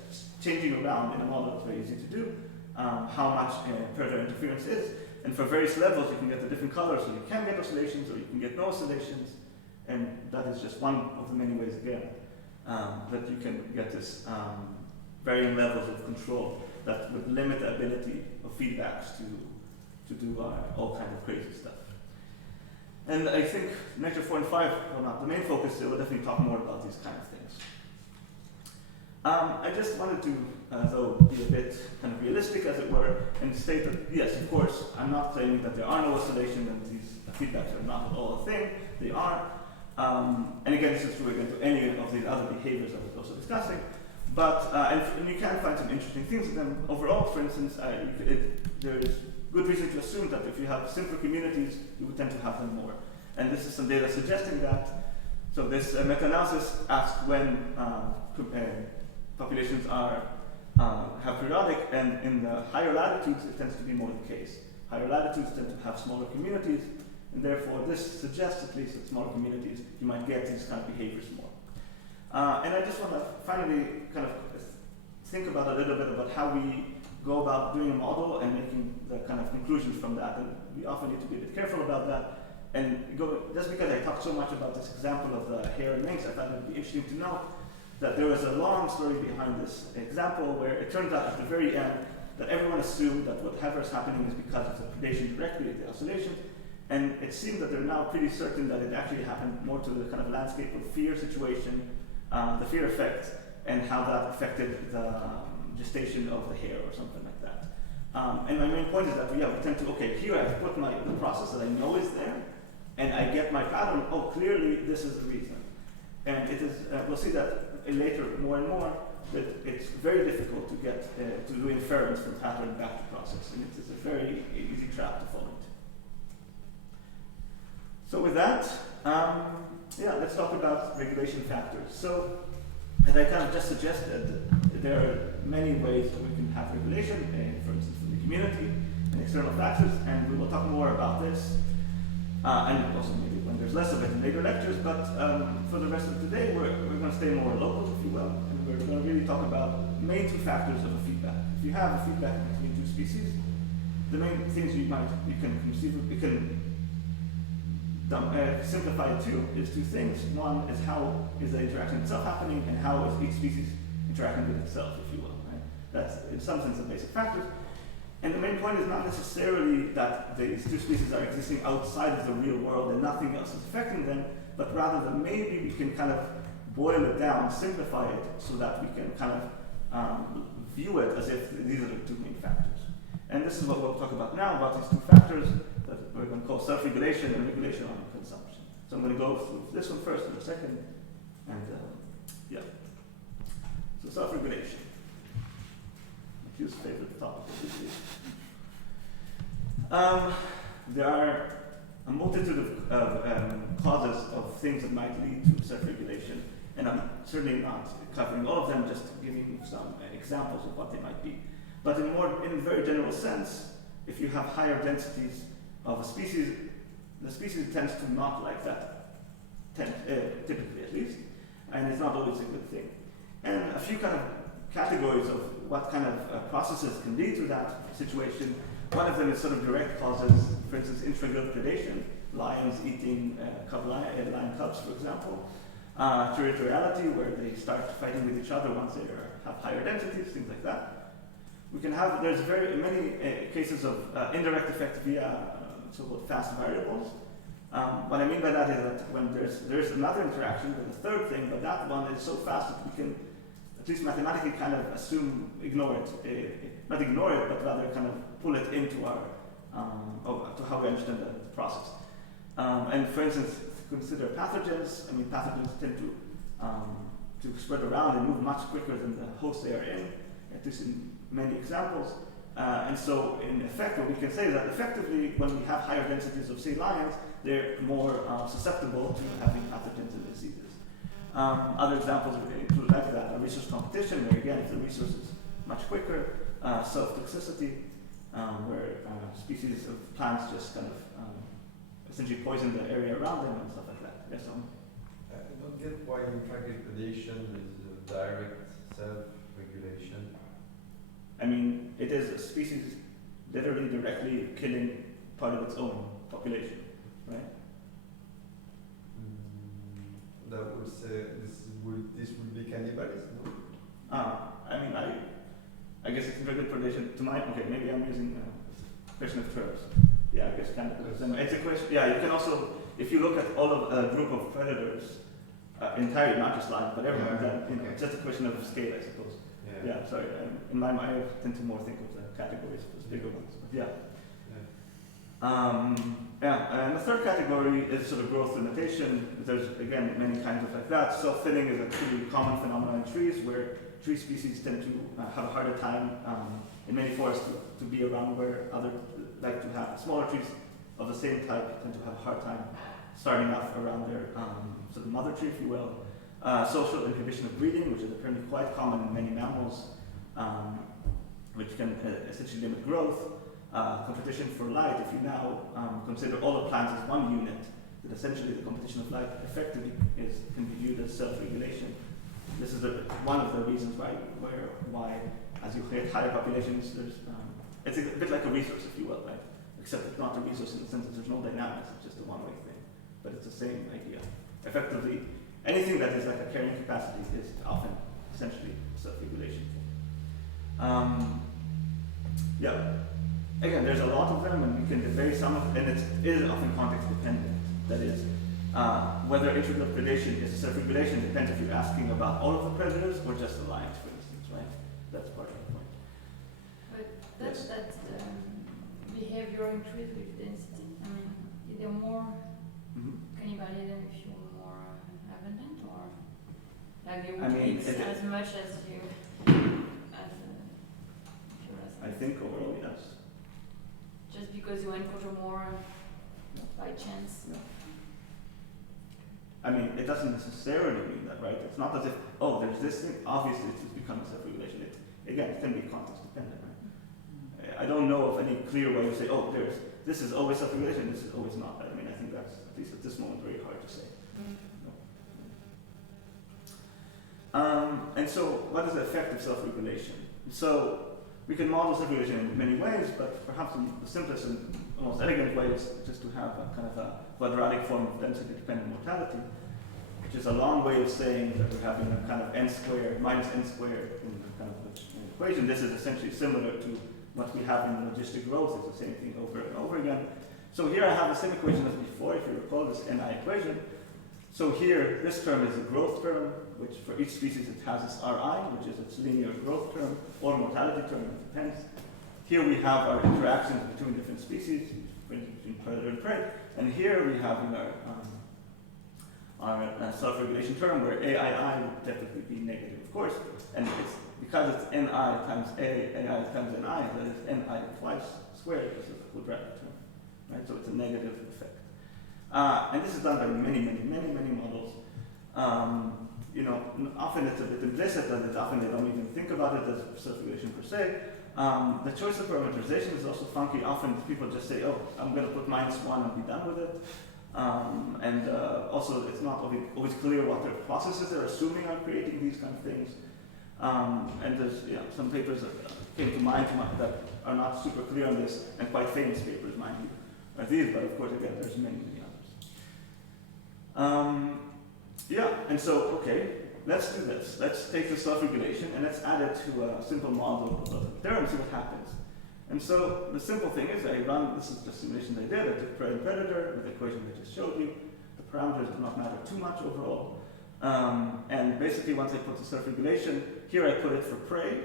changing around in a model, it's very easy to do, how much predator interference is. And for various levels, you can get the different colors, so you can get oscillations or you can get no oscillations. And that is just one of the many ways, again, that you can get this varying levels of control that would limit the ability of feedbacks to do all kinds of crazy stuff. And I think lecture 4 and 5 are not the main focus, so we'll definitely talk more about these kind of things. I just wanted to, though, be a bit kind of realistic, as it were, and state that, yes, of course, I'm not saying that there are no oscillation and these feedbacks are not at all a thing. They are. And again, this is true again to any of these other behaviors that we're also discussing. But, and you can find some interesting things in them. Overall, for instance, there is good reason to assume that if you have simpler communities, you would tend to have them more. And this is some data suggesting that. So this meta-analysis asks when populations have periodic, and in the higher latitudes, it tends to be more the case. Higher latitudes tend to have smaller communities, and therefore this suggests, at least that smaller communities, you might get these kind of behaviors more. And I just want to finally kind of think about a little bit about how we go about doing a model and making the kind of conclusions from that. And we often need to be a bit careful about that. And just because I talked so much about this example of the hare and lynx, I thought it would be interesting to know that there was a long story behind this example where it turns out at the very end that everyone assumed that whatever is happening is because of the predation directly, the oscillation. And it seemed that they're now pretty certain that it actually happened more to the kind of landscape of fear situation, the fear effect, and how that affected the gestation of the hare or something like that. And my main point is that we tend to, okay, here I've put the process that I know is there, and I get my pattern, oh, clearly this is the reason. And it is, we'll see that later more and more, that it's very difficult to get to do inference from pattern back to process, and it is a very easy trap to fall into. So with that, let's talk about regulation factors. So, as I kind of just suggested, there are many ways that we can have regulation, for instance, from the community and external factors, and we will talk more about this, and also maybe when there's less of it in later lectures, but for the rest of today, we're going to stay more local, if you will, and we're going to really talk about main two factors of a feedback. If you have a feedback between two species, the main things you can simplify it to is two things. One is how is the interaction itself happening, and how is each species interacting with itself, if you will. Right? That's, in some sense, the basic factors. And the main point is not necessarily that these two species are existing outside of the real world and nothing else is affecting them, but rather that maybe we can kind of boil it down, simplify it, so that we can kind of view it as if these are the two main factors. And this is what we'll talk about now, about these two factors that we're going to call self-regulation and regulation on consumption. So I'm going to go through this one first and the second, and So self-regulation. Hugh's favorite topic. There are a multitude of causes of things that might lead to self-regulation, and I'm certainly not covering all of them, just giving you some examples of what they might be. But in a very general sense, if you have higher densities of a species, the species tends to not like that, typically at least, and it's not always a good thing. And a few kind of categories of what kind of processes can lead to that situation. One of them is sort of direct causes, for instance, intragroup predation, lions eating lion cubs, for example. Territoriality, where they start fighting with each other once they have higher densities, things like that. We can have, there's very many cases of indirect effect via so-called fast variables. What I mean by that is that when there's another interaction with a third thing, but that one is so fast that we can at least mathematically kind of ignore it, not ignore it, but rather kind of pull it into our, to how we understand the process. And for instance, consider pathogens. I mean, pathogens tend to spread around and move much quicker than the host they are in, at least in many examples. And so, in effect, what we can say is that effectively, when we have higher densities of, say, lions, they're more susceptible to having pathogens and diseases. Other examples include like that, a resource competition, where again, if the resource is much quicker, self-toxicity, where species of plants just kind of essentially poison the area around them and stuff like that. Yes, I don't get why intragroup predation is a direct self-regulation. I mean, it is a species literally directly killing part of its own population, right? That would say this would be cannibalism, no? I mean, I guess it's intragroup predation to my, okay, maybe I'm using a question of terms. Yeah, I guess cannibalism. It's a question, yeah, you can also, if you look at all of a group of predators, entirely, not just lions, but everyone, Yeah, then, you know, okay. it's just a question of scale, I suppose. Yeah. Yeah, sorry. In my mind, I tend to more think of the categories as bigger ones. But yeah. And the third category is sort of growth limitation. There's, again, many kinds of like that. Self-thinning is a pretty common phenomenon in trees, where tree species tend to have a harder time in many forests to be around, where other, like to have smaller trees of the same type tend to have a hard time starting off around their sort of mother tree, if you will. Social inhibition of breeding, which is apparently quite common in many mammals, which can essentially limit growth. Competition for light, if you now consider all the plants as one unit, that essentially the competition of light effectively can be viewed as self-regulation. This is one of the reasons why as you create higher populations, it's a bit like a resource, if you will, right? Except it's not a resource in the sense that there's no dynamics, it's just a one-way thing. But it's the same idea. Effectively, anything that is like a carrying capacity is often essentially self-regulation. Again, there's a lot of them, and you can vary some of them, and it is often context dependent. That is, whether integral predation is self-regulation depends if you're asking about all of the predators or just the lions, for instance, right? That's part of the point. But that's behavior in trees with density. I mean, is there more cannibalism if you're more abundant, or like they would eat as much as you I think overall, yes. Just because you encounter more by chance. No. I mean, it doesn't necessarily mean that, right? It's not as if, oh, there's this thing, obviously it's becoming self-regulation. Again, it can be context dependent, right? I don't know of any clear way to say, oh, this is always self-regulation, this is always not. I mean, I think that's, at least at this moment, very hard to say. No. And so, what is the effect of self-regulation? So, we can model self-regulation in many ways, but perhaps the simplest and most elegant way is just to have a kind of a quadratic form of density-dependent mortality, which is a long way of saying that we're having a kind of n squared minus n squared in the kind of equation. This is essentially similar to what we have in logistic growth. It's the same thing over and over again. So here I have the same equation as before, if you recall this ni equation. So here, this term is a growth term, which for each species it has this Ri, which is its linear growth term, or mortality term, it depends. Here we have our interactions between different species, between predator and prey, and here we have in our self-regulation term where AII would definitely be negative, of course, and it's because it's Ni times AI times Ni, that is Ni twice squared, this is a quadratic term, right? So it's a negative effect. And this is done by many models. Often it's a bit implicit, and often they don't even think about it as self-regulation per se. The choice of parameterization is also funky. Often people just say, oh, I'm going to put -1 and be done with it. Also, it's not always clear what their processes they're assuming are creating these kind of things. And there's some papers that came to mind that are not super clear on this, and quite famous papers, mind you, are these, but of course, again, there's many others. And so, okay, let's do this. Let's take the self-regulation and let's add it to a simple model of the term and see what happens. And so the simple thing is this is the simulation I did. I took prey and predator with the equation I just showed you. The parameters do not matter too much overall. And basically once I put the self-regulation, here I put it for prey,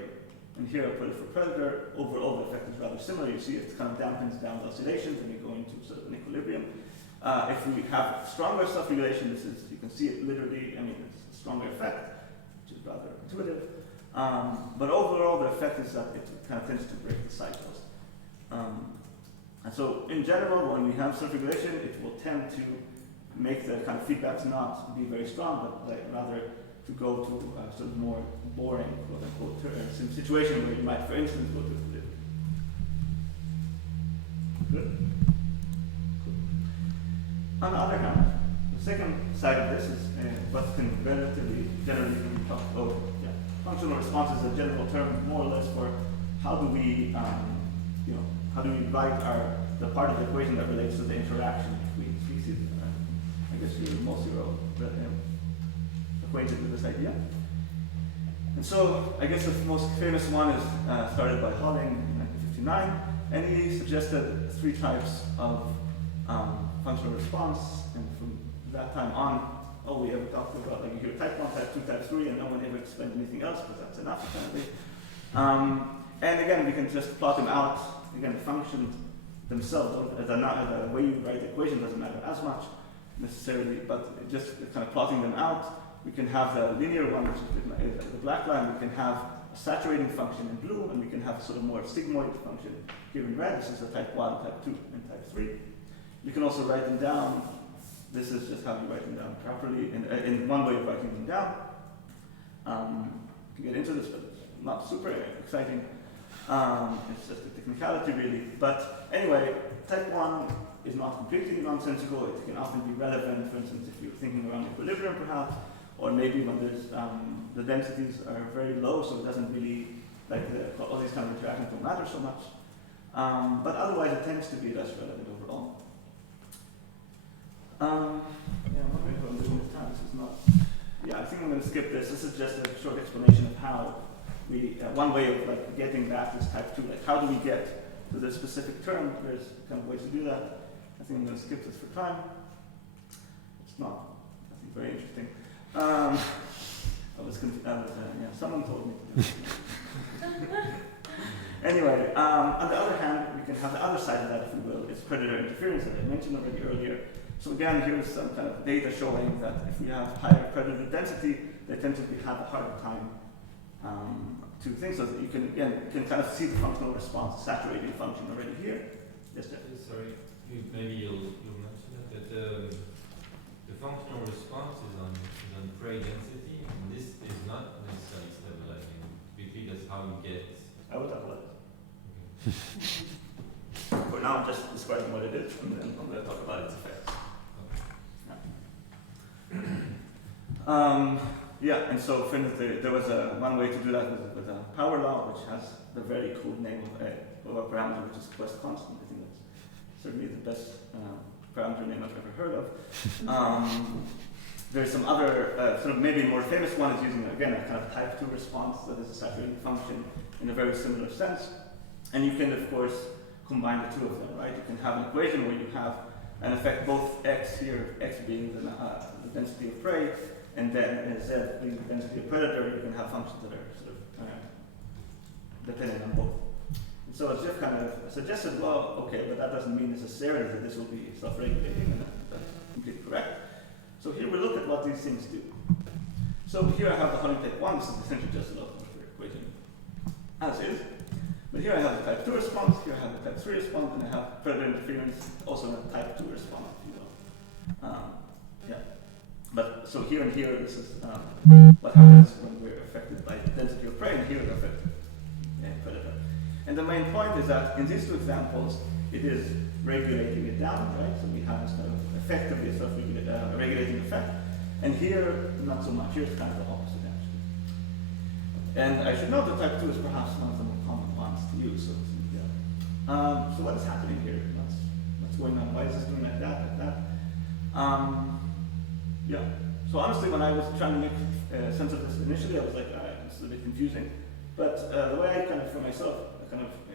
and here I put it for predator. Overall the effect is rather similar. You see it kind of dampens down the oscillations and we go into sort of an equilibrium. If we have stronger self-regulation, you can see it literally, it's a stronger effect, which is rather intuitive. But overall, the effect is that it kind of tends to break the cycles. And so, in general, when we have self-regulation, it will tend to make the kind of feedbacks not be very strong, but rather to go to a sort of more boring, quote-unquote, situation where you might, for instance, go to equilibrium. Good? On the other hand, the second side of this is what can generally be talked about. Functional response is a general term, more or less, for how do we write the part of the equation that relates to the interaction between species. I guess you're mostly acquainted with this idea. And so, I guess the most famous one is started by Holling in 1959, and he suggested 3 types of functional response, and from that time on, all we ever talked about, like you hear type 1, type 2, type 3, and no one ever explained anything else, but that's enough apparently. And again, we can just plot them out. Again, the functions themselves, as a way you write the equation doesn't matter as much necessarily, but just kind of plotting them out. We can have the linear one, which is the black line. We can have a saturating function in blue, and we can have sort of more sigmoid function here in red. This is the type 1, type 2, and type 3. You can also write them down. This is just how you write them down properly, in one way of writing them down. You can get into this, but it's not super exciting. It's just a technicality, really. But anyway, type 1 is not completely nonsensical. It can often be relevant, for instance, if you're thinking around equilibrium, perhaps, or maybe when there's the densities are very low, so it doesn't really, like all these kind of interactions don't matter so much. But otherwise, it tends to be less relevant overall. Yeah, I'm not going to go into this time. This is not. Yeah, I think I'm going to skip this. This is just a short explanation of how we. One way of like getting back this type 2. Like, how do we get to this specific term? There's kind of ways to do that. I think I'm going to skip this for time. It's not, I think, very interesting. Someone told me to do it. Anyway, on the other hand, we can have the other side of that, if you will. It's predator interference that I mentioned already earlier. So again, here's some kind of data showing that if we have higher predator density, they tend to have a harder time to things. So that you can, again, you can kind of see the functional response, saturating function already here. Yes, Jeff? Sorry, maybe you'll mention that, the functional response is on prey density, and this is not necessarily stabilizing. Basically, that's how you get. I will talk about it. Okay. For now, I'm just describing what it is, and then I'm going to talk about its effects. Okay. Yeah, and so for instance, there was one way to do that with a power law, which has the very cool name of a parameter, which is quest constant. I think that's certainly the best parameter name I've ever heard of. There's some other, sort of maybe more famous one is using, again, a kind of type 2 response that is a saturating function in a very similar sense. And you can, of course, combine the two of them, right? You can have an equation where you have an effect both x here, x being the density of prey, and then z being the density of predator. You can have functions that are sort of dependent on both. And so as Jeff kind of suggested, well, okay, but that doesn't mean necessarily that this will be self-regulating, and that's completely correct. So here we look at what these things do. So here I have the Hunting type 1. This is essentially just a local equation as is. But here I have the type 2 response, here I have the type 3 response, and I have predator interference also in a type 2 response, if you will. Yeah. But so here and here, this is what happens when we're affected by the density of prey, and here we're affected by predator. And the main point is that in these two examples, it is regulating it down, right? So we have this kind of effectively self-regulating effect. And here, not so much. Here it's kind of the opposite, actually. And I should note that type 2 is perhaps one of the more common ones to use. So what is happening here? What's going on? Why is this doing like that? Yeah. So honestly, when I was trying to make sense of this initially, I was like, this is a bit confusing. But the way I kind of, for myself,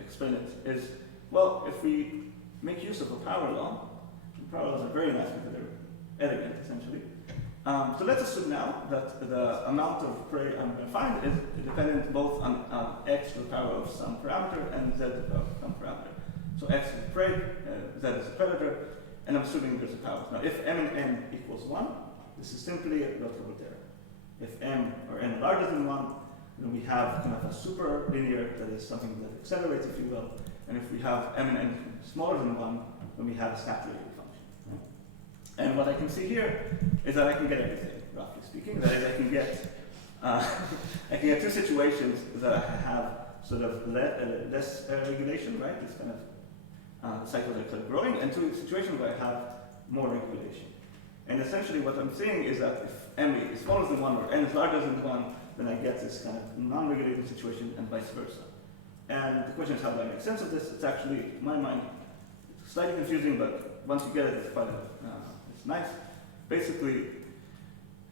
explain it is, well, if we make use of a power law, and power laws are very nice because they're elegant, essentially. So let's assume now that the amount of prey I'm going to find is dependent both on x to the power of some parameter and z to the power of some parameter. So x is prey, z is a predator, and I'm assuming there's a power. Now, if m and n equals 1, this is simply a Roth-Robert error. If m or n larger than 1, then we have kind of a super linear, that is something that accelerates, if you will. And if we have m and n smaller than 1, then we have a saturated function. Right? And what I can see here is that I can get everything, roughly speaking. That is, I can get two situations that I have sort of less regulation, right? This kind of cycles are kind of growing, and two situations where I have more regulation. And essentially what I'm saying is that if m is smaller than 1 or n is larger than 1, then I get this kind of non-regulating situation and vice versa. And the question is, how do I make sense of this? It's actually, in my mind, it's slightly confusing, but once you get it, it's quite it's nice. Basically,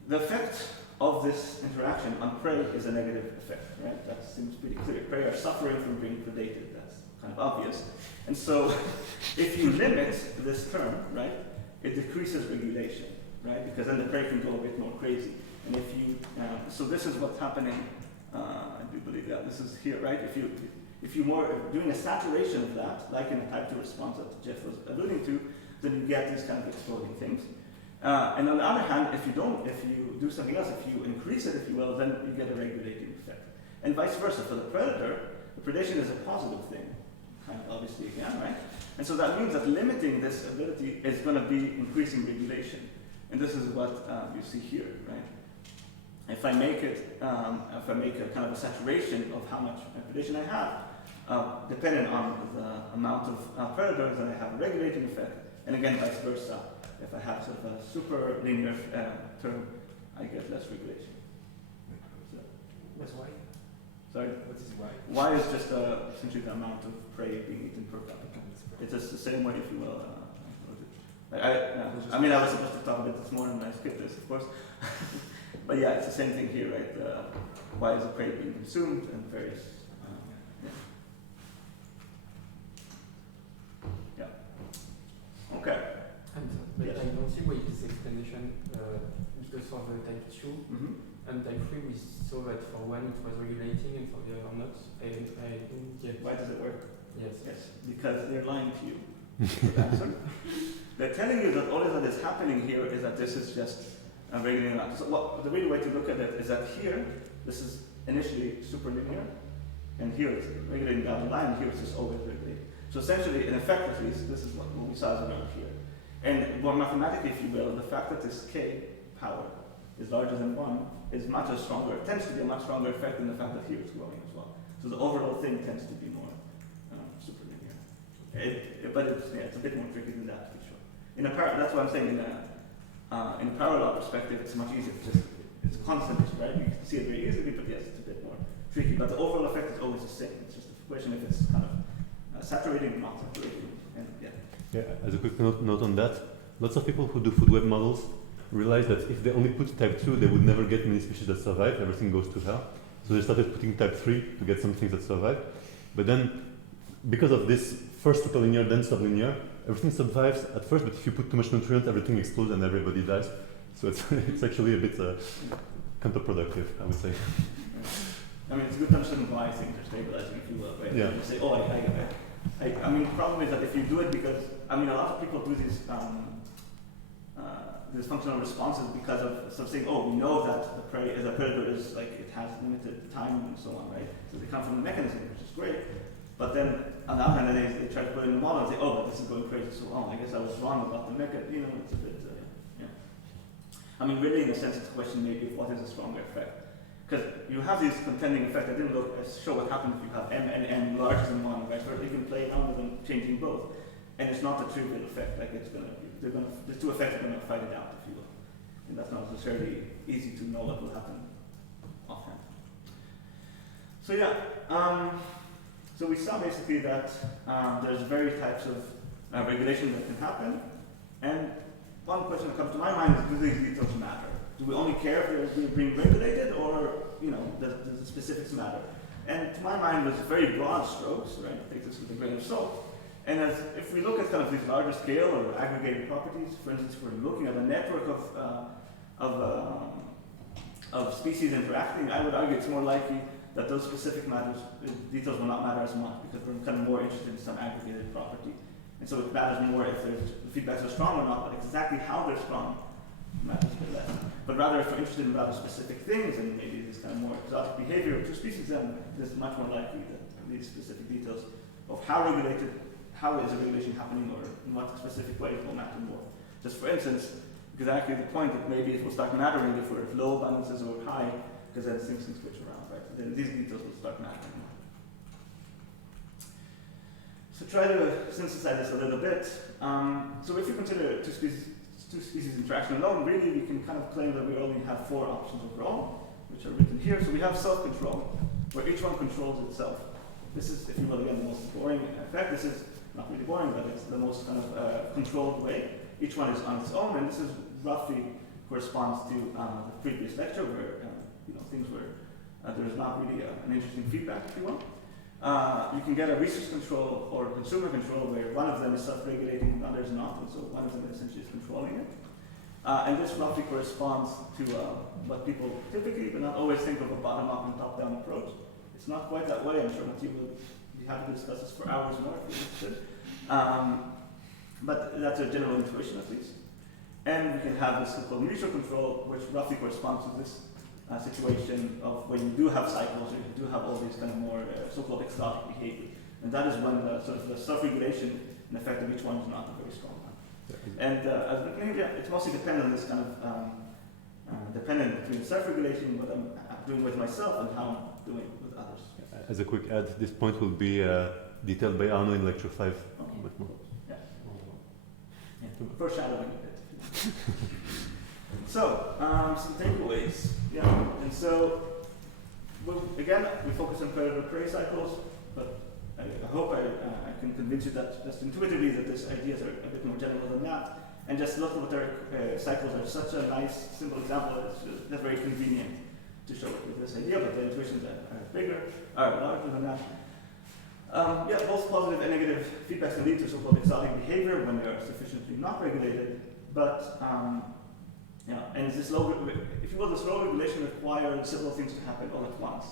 the effect of this interaction on prey is a negative effect, right? That seems pretty clear. Prey are suffering from being predated. That's kind of obvious. And so, if you limit this term, right, it decreases regulation, right? Because then the prey can go a bit more crazy. And if you, so this is what's happening, I do believe that this is here, right? If you more doing a saturation of that, like in a type 2 response that Jeff was alluding to, then you get these kind of exploding things. And on the other hand, if you do something else, if you increase it, if you will, then you get a regulating effect. And vice versa. For the predator, the predation is a positive thing, kind of obviously again, right? And so that means that limiting this ability is going to be increasing regulation. And this is what you see here, right? If I make it, if I make a kind of a saturation of how much predation I have, depending on the amount of predators, then I have a regulating effect. And again, vice versa. If I have sort of a super linear term, I get less regulation. So, What's Y? sorry? What is Y? Y is just essentially the amount of prey being eaten per capita. It's just the same way, if you will. I mean, I was supposed to talk a bit this morning, and I skipped this, of course. But yeah, it's the same thing here, right? Y is the prey being consumed, and various. Okay. But Yes. I don't see why this explanation, because for the type 2 and type 3 we saw that for one it was regulating and for the other not. I didn't get. Why does it work? Yes. Yes, because they're lying to you. They're telling you that all that is happening here is that this is just regulating out. So the real way to look at it is that here, this is initially super linear, and here it's regulating down the line, and here it's just always regulating. So essentially, in effect at least, this is what we saw around here. And more mathematically, if you will, the fact that this k power is larger than 1 is much stronger, tends to be a much stronger effect than the fact that here it's growing as well. So the overall thing tends to be more super linear. But it's a bit more tricky than that, for sure. That's what I'm saying, in a parallel perspective, it's much easier. It's constant, right? You can see it very easily, but yes, it's a bit more tricky. But the overall effect is always the same. It's just a question if it's kind of saturating or not saturating. And yeah, as a quick note on that, lots of people who do food web models realize that if they only put type 2, they would never get many species that survive, everything goes to hell. So they started putting type 3 to get some things that survive. But then, because of this first superlinear, then sublinear, everything survives at first, but if you put too much nutrient, everything explodes and everybody dies. So it's actually a bit counterproductive, I would say. I mean, it's good to understand why things are stabilizing, if you will, right? Yeah. You say, oh, I mean, the problem is that if you do it because, I mean, a lot of people do these functional responses because of sort of saying, oh, we know that the prey as a predator is like, it has limited time and so on, right? So they come from the mechanism, which is great. But then, on the other hand, they try to put it in the model and say, oh, but this is going crazy so long. I guess I was wrong about the mechanism. You know, it's a bit, yeah. I mean, really, in a sense, it's a question maybe of what is a stronger effect. Because you have these contending effects. I didn't show what happens if you have m and n larger than 1, right? Where you can play out with them changing both. And it's not a trivial effect. Like it's the two effects are going to fight it out, if you will. And that's not necessarily easy to know what will happen offhand. So yeah, so we saw basically that there's various types of regulation that can happen. And one question that comes to my mind is, do these details matter? Do we only care if they're being regulated, or does the specifics matter? And to my mind, there's very broad strokes, right? Take this with a grain of salt. And if we look at kind of these larger scale or aggregated properties, for instance, if we're looking at a network of species interacting, I would argue it's more likely that those specific details will not matter as much, because we're kind of more interested in some aggregated property. And so it matters more if the feedbacks are strong or not, but exactly how they're strong matters a bit less. But rather, if we're interested in rather specific things and maybe this kind of more exotic behavior of two species, then it's much more likely that these specific details of how is the regulation happening, or in what specific ways will matter more. Just for instance, exactly the point that maybe it will start mattering if we're at low abundances or high, because then things can switch around, right? Then these details will start mattering more. So try to synthesize this a little bit. So if you consider two species interaction alone, really we can kind of claim that we only have 4 options overall, which are written here. So we have self-control, where each one controls itself. This is, if you will, again, the most boring effect. This is not really boring, but it's the most kind of controlled way. Each one is on its own, and this is roughly corresponds to the previous lecture, where things were there was not really an interesting feedback, if you will. you can get a resource control or consumer control where one of them is self-regulating and the other is not, and so one of them essentially is controlling it. And this roughly corresponds to what people typically, but not always, think of a bottom-up and top-down approach. It's not quite that way. I'm sure Mathieu will be happy to discuss this for hours more if you're interested. But that's a general intuition at least. And we can have this so-called mutual control, which roughly corresponds to this situation of when you do have cycles, or you do have all these kind of more so-called exotic behavior. And that is when the sort of the self-regulation and effect of each one is not a very strong one. And as behavior, it's mostly dependent on this kind of dependent between self-regulation, what I'm doing with myself, and how I'm doing with others. As a quick add, this point will be detailed by Arno in lecture 5. But more. Yeah. Foreshadowing a bit. So, some takeaways. Yeah. And so, again, we focus on predator-prey cycles, but I hope I can convince you that just intuitively that these ideas are a bit more general than that. And just local motoric cycles are such a nice, simple example that it's just very convenient to show it with this idea, but the intuitions are larger than that. Yeah, both positive and negative feedbacks can lead to so-called exotic behavior when they are sufficiently not regulated, but yeah, and this low, if you will, this low regulation requires several things to happen all at once.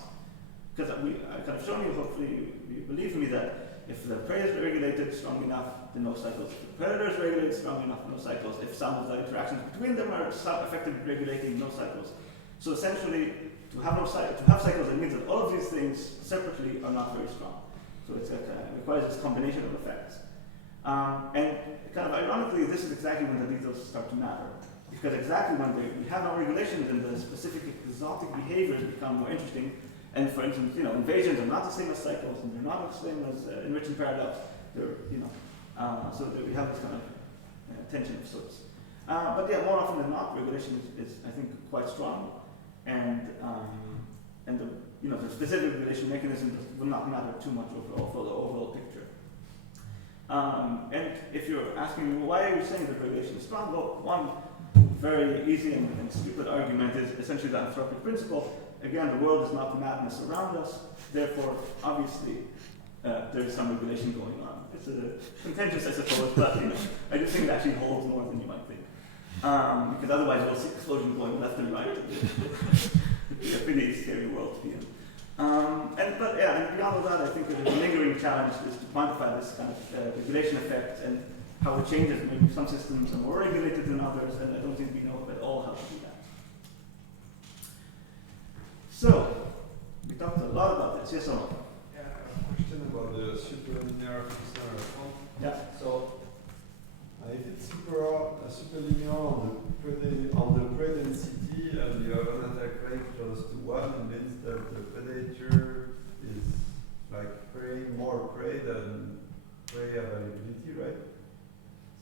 Because I've kind of shown you, hopefully you believe me, that if the prey is regulated strong enough, then no cycles. If the predator is regulated strong enough, no cycles. If some of the interactions between them are effectively regulating, no cycles. So essentially, to have cycles, it means that all of these things separately are not very strong. So it's it requires this combination of effects. And kind of ironically, this is exactly when the details start to matter. Because exactly when we have no regulations and the specific exotic behaviors become more interesting. And for instance, invasions are not the same as cycles, and they're not the same as enriching paradox. They're, so that we have this kind of tension of sorts. But yeah, more often than not, regulation is I think, quite strong, and the specific regulation mechanism will not matter too much overall for the overall picture. And if you're asking me, why are you saying that regulation is strong? Well, one very easy and stupid argument is essentially the anthropic principle. Again, the world is not the madness around us, therefore, obviously, there is some regulation going on. It's contentious, I suppose, but I do think it actually holds more than you might think. Because otherwise we'll see explosions going left and right. It'd be a pretty scary world to be in. And beyond all that, I think that the lingering challenge is to quantify this kind of regulation effect and how it changes. Maybe some systems are more regulated than others, and I don't think we know at all how to do that. So, we talked a lot about this. Yes, Omar? Yeah, a question about the superlinear fixer response. Yeah. So, if it's superlinear on the prey density and you have an attack rate close to 1, it means that the predator is like preying more prey than prey availability, right?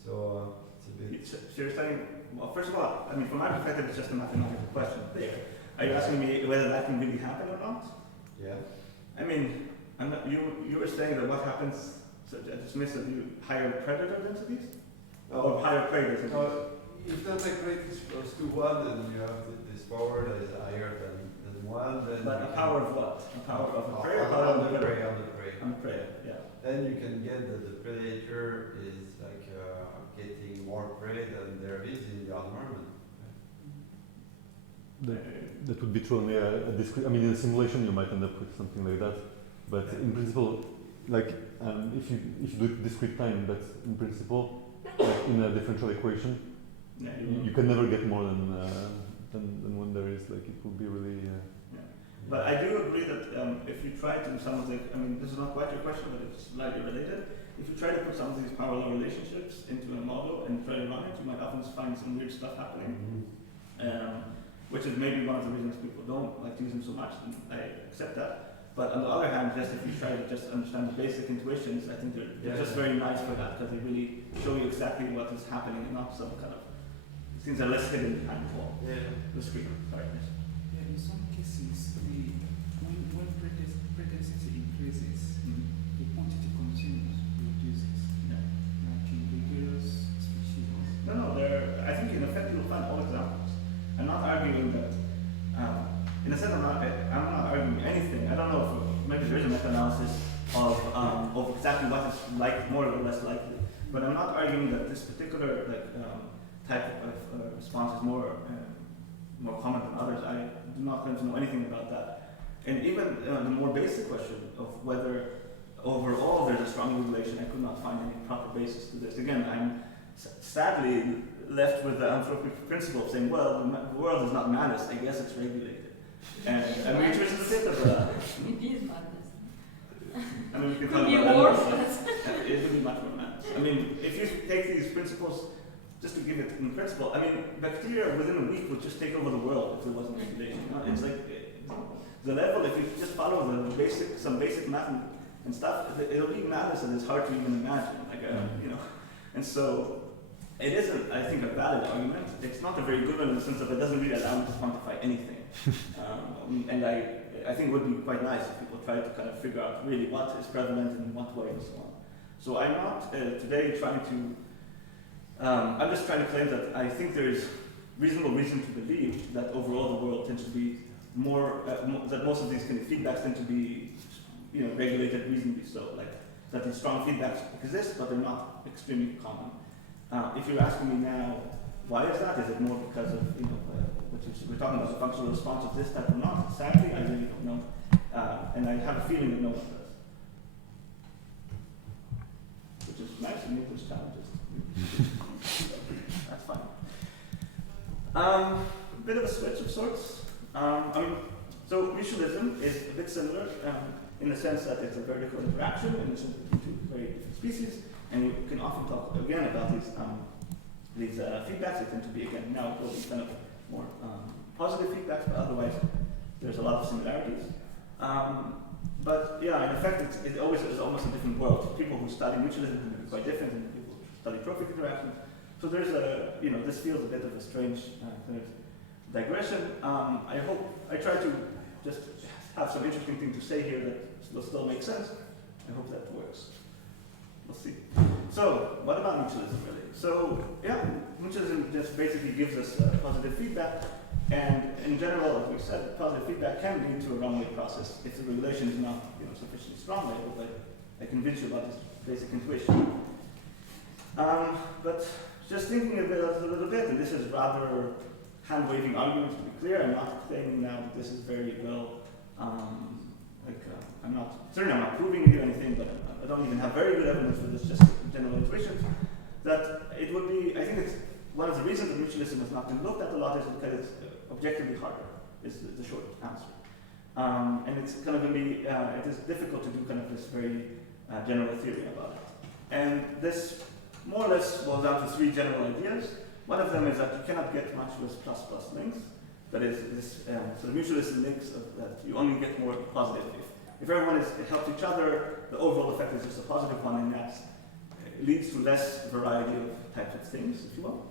So it's a bit. So you're saying, well, first of all, I mean, from my perspective, it's just a mathematical question there. Are you asking me whether that can really happen or not? Yeah. I mean, you were saying that what happens, so I dismiss that you higher predator densities? Or higher prey densities? If the attack rate is close to 1, then you have this power that is higher than 1. Then but a power of what? A power of the prey or power on the prey? On the prey. On the prey, yeah. Then you can get that the predator is like getting more prey than there is in the environment. That would be true only in a simulation you might end up with something like that. But in principle, like if you do it discrete time, but in principle, in a differential equation, you can never get more than when there is. Like it will be really. But I do agree that if you try to do some of the, I mean, this is not quite your question, but it's slightly related. If you try to put some of these parallel relationships into a model and try to run it, you might often find some weird stuff happening. Which is maybe one of the reasons people don't like to use them so much, and I accept that. But on the other hand, just if you try to just understand the basic intuitions, I think they're just very nice for that, because they really show you exactly what is happening and not some kind of things are less hidden behind the screen. Sorry. Yeah, in some cases, when pregnancy increases, the quantity consumed reduces. Yeah. Like in vigorous species. No, I think in effect you'll find all examples. I'm not arguing that. In a sense, I'm not arguing anything. I don't know if maybe there is a meta-analysis of But I'm not arguing that this particular type of response is more common than others. I do not claim to know anything about that. And even the more basic question of whether overall there's a strong relation, I could not find any proper basis to this. Again, I'm sadly left with the anthropic principle of saying, well, the world is not madness, I guess it's regulated. And I mean, which is a bit of a... It is madness. I mean, we can Could talk be about worse. that. It would be much more madness. I mean, if you take these principles, just to give it in principle, I mean, bacteria within a week would just take over the world if there wasn't regulation. You know? It's like the level, if you just follow some basic math and stuff, it'll be madness and it's hard to even imagine. You know, and so it isn't, I think, a valid argument. It's not a very good one in the sense of it doesn't really allow me to quantify anything. And I think it would be quite nice if people tried to kind of figure out really what is prevalent in what way and so on. So I'm not today trying to, I'm just trying to claim that I think there is reasonable reason to believe that overall the world tends to be more, that most of these kind of feedbacks tend to be, you know, regulated reasonably so. Like that these strong feedbacks exist, but they're not extremely common. If you're asking me now, why is that? Is it more because of, you know, we're talking about the functional response of this type or not? Sadly, I really don't know. And I have a feeling that no one does. Which is nice and English challenges. That's fine. A bit of a switch of sorts. So mutualism is a bit similar in the sense that it's a vertical interaction between two very different species, and you can often talk again about these feedbacks. They tend to be, again, now it will be kind of more positive feedbacks, but otherwise there's a lot of similarities. But yeah, in effect, it always is almost a different world. People who study mutualism can be quite different than people who study trophic interaction. So there's a, you know, this feels a bit of a strange kind of digression. I try to just have some interesting thing to say here that will still make sense. I hope that works. We'll see. So, what about mutualism really? So, yeah, mutualism just basically gives us positive feedback, and in general, as we said, positive feedback can lead to a wrong-way process if the relation is not, you know, sufficiently strong. I hope I convince you about this basic intuition. But just thinking of it a little bit, and this is rather hand-waving arguments to be clear. I'm not claiming now that this is very well. I'm not proving it or anything, but I don't even have very good evidence for this, just general intuitions, that it would be, I think it's one of the reasons that mutualism has not been looked at a lot is because it's objectively harder, is the short answer. And it's kind of going to be, it is difficult to do kind of this very general theory about it. And this more or less boils down to three general ideas. One of them is that you cannot get much with plus-plus links. That is, this sort of mutualism links that you only get more positive. If everyone helps each other, the overall effect is just a positive one, and that leads to less variety of types of things, if you will.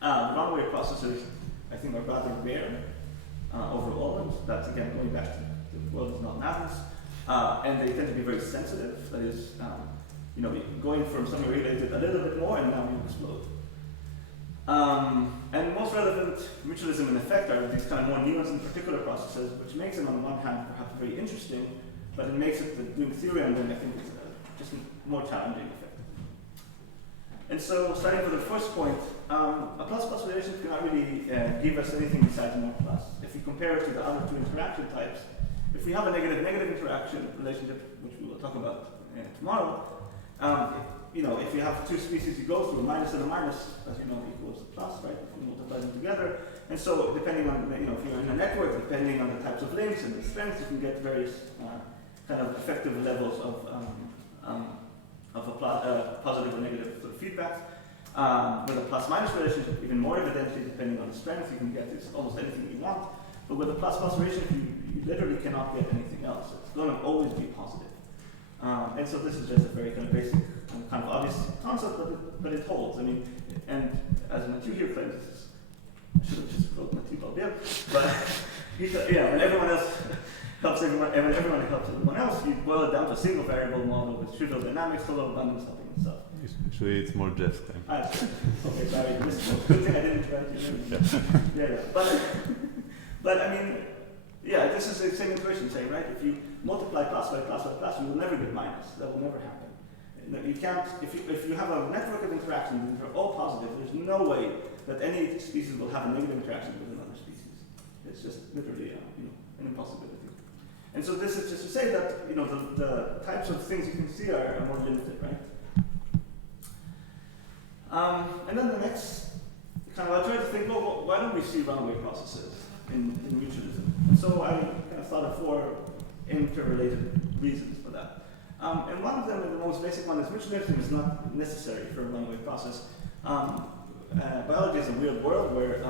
The wrong-way processors, I think, are rather rare overall, and that's, again, going back to the world is not madness. And they tend to be very sensitive. That is, you know, going from something regulated a little bit more, and now you explode. And most relevant mutualism in effect are these kind of more nuanced and particular processes, which makes them on the one hand perhaps very interesting, but it makes it doing theory on them, I think, is just more challenging effectively. And so, starting with the first point, a plus-plus relation cannot really give us anything besides more plus. If you compare it to the other two interaction types, if we have a negative-negative interaction relationship, which we will talk about tomorrow, you know, if you have two species you go through, a minus and a minus, as you know, equals a plus, right? If you multiply them together. And so, depending on, you know, if you're in a network, depending on the types of links and the strengths, you can get various kind of effective levels of a positive or negative sort of feedback. With a plus-minus relationship, even more evidently, depending on the strength, you can get this almost anything you want. But with a plus-plus relationship, you literally cannot get anything else. It's going to always be positive. And so this is just a very kind of basic, kind of obvious concept, but it holds. I mean, and as Mathieu here claims, I should have just wrote Mathieu Balbert, but yeah, when everyone else helps everyone, and everyone helps everyone else, you boil it down to a single variable model with trivial dynamics, total abundance, helping itself. Actually, it's more Jeff's claim. Okay, sorry. This is a good thing I didn't write you. Yeah. But I mean, yeah, this is the same intuition saying, right? If you multiply plus by plus by plus, you will never get minus. That will never happen. You can't, if you have a network of interactions that are all positive, there's no way that any species will have a negative interaction with another species. It's just literally an impossibility. And so this is just to say that the types of things you can see are more limited, right? And then the next I tried to think, well, why don't we see runaway processes in mutualism? And so I kind of thought of 4 interrelated reasons for that. And one of them, and the most basic one, is mutualism is not necessary for a runaway process. Biology is a weird world where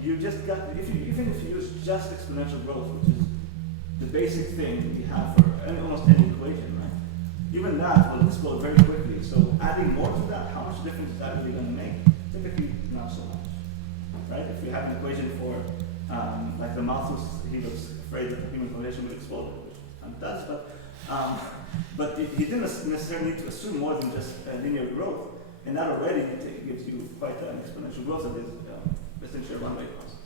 you just got, even if you use just exponential growth, which is the basic thing we have for almost any equation, right? Even that will explode very quickly. So adding more to that, how much difference is that really going to make? Typically, not so much, right? If you have an equation for, like the mouse he was afraid that the human population would explode, which it does, but he didn't necessarily need to assume more than just linear growth, and that already gives you quite an exponential growth that is essentially a runaway process.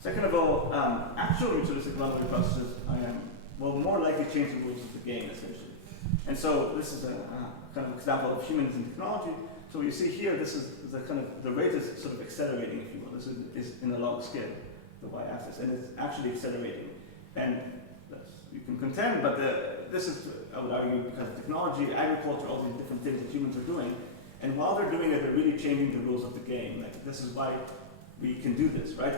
Second of all, actual mutualistic runaway processes will more likely change the rules of the game, essentially. And so this is a kind of example of humans and technology. So you see here, this is the kind of, the rate is sort of accelerating, if you will. This is in a log scale, the y-axis, and it's actually accelerating. And you can contend, but this is, I would argue, because of technology, agriculture, all these different things that humans are doing. And while they're doing it, they're really changing the rules of the game. Like, this is why we can do this, right?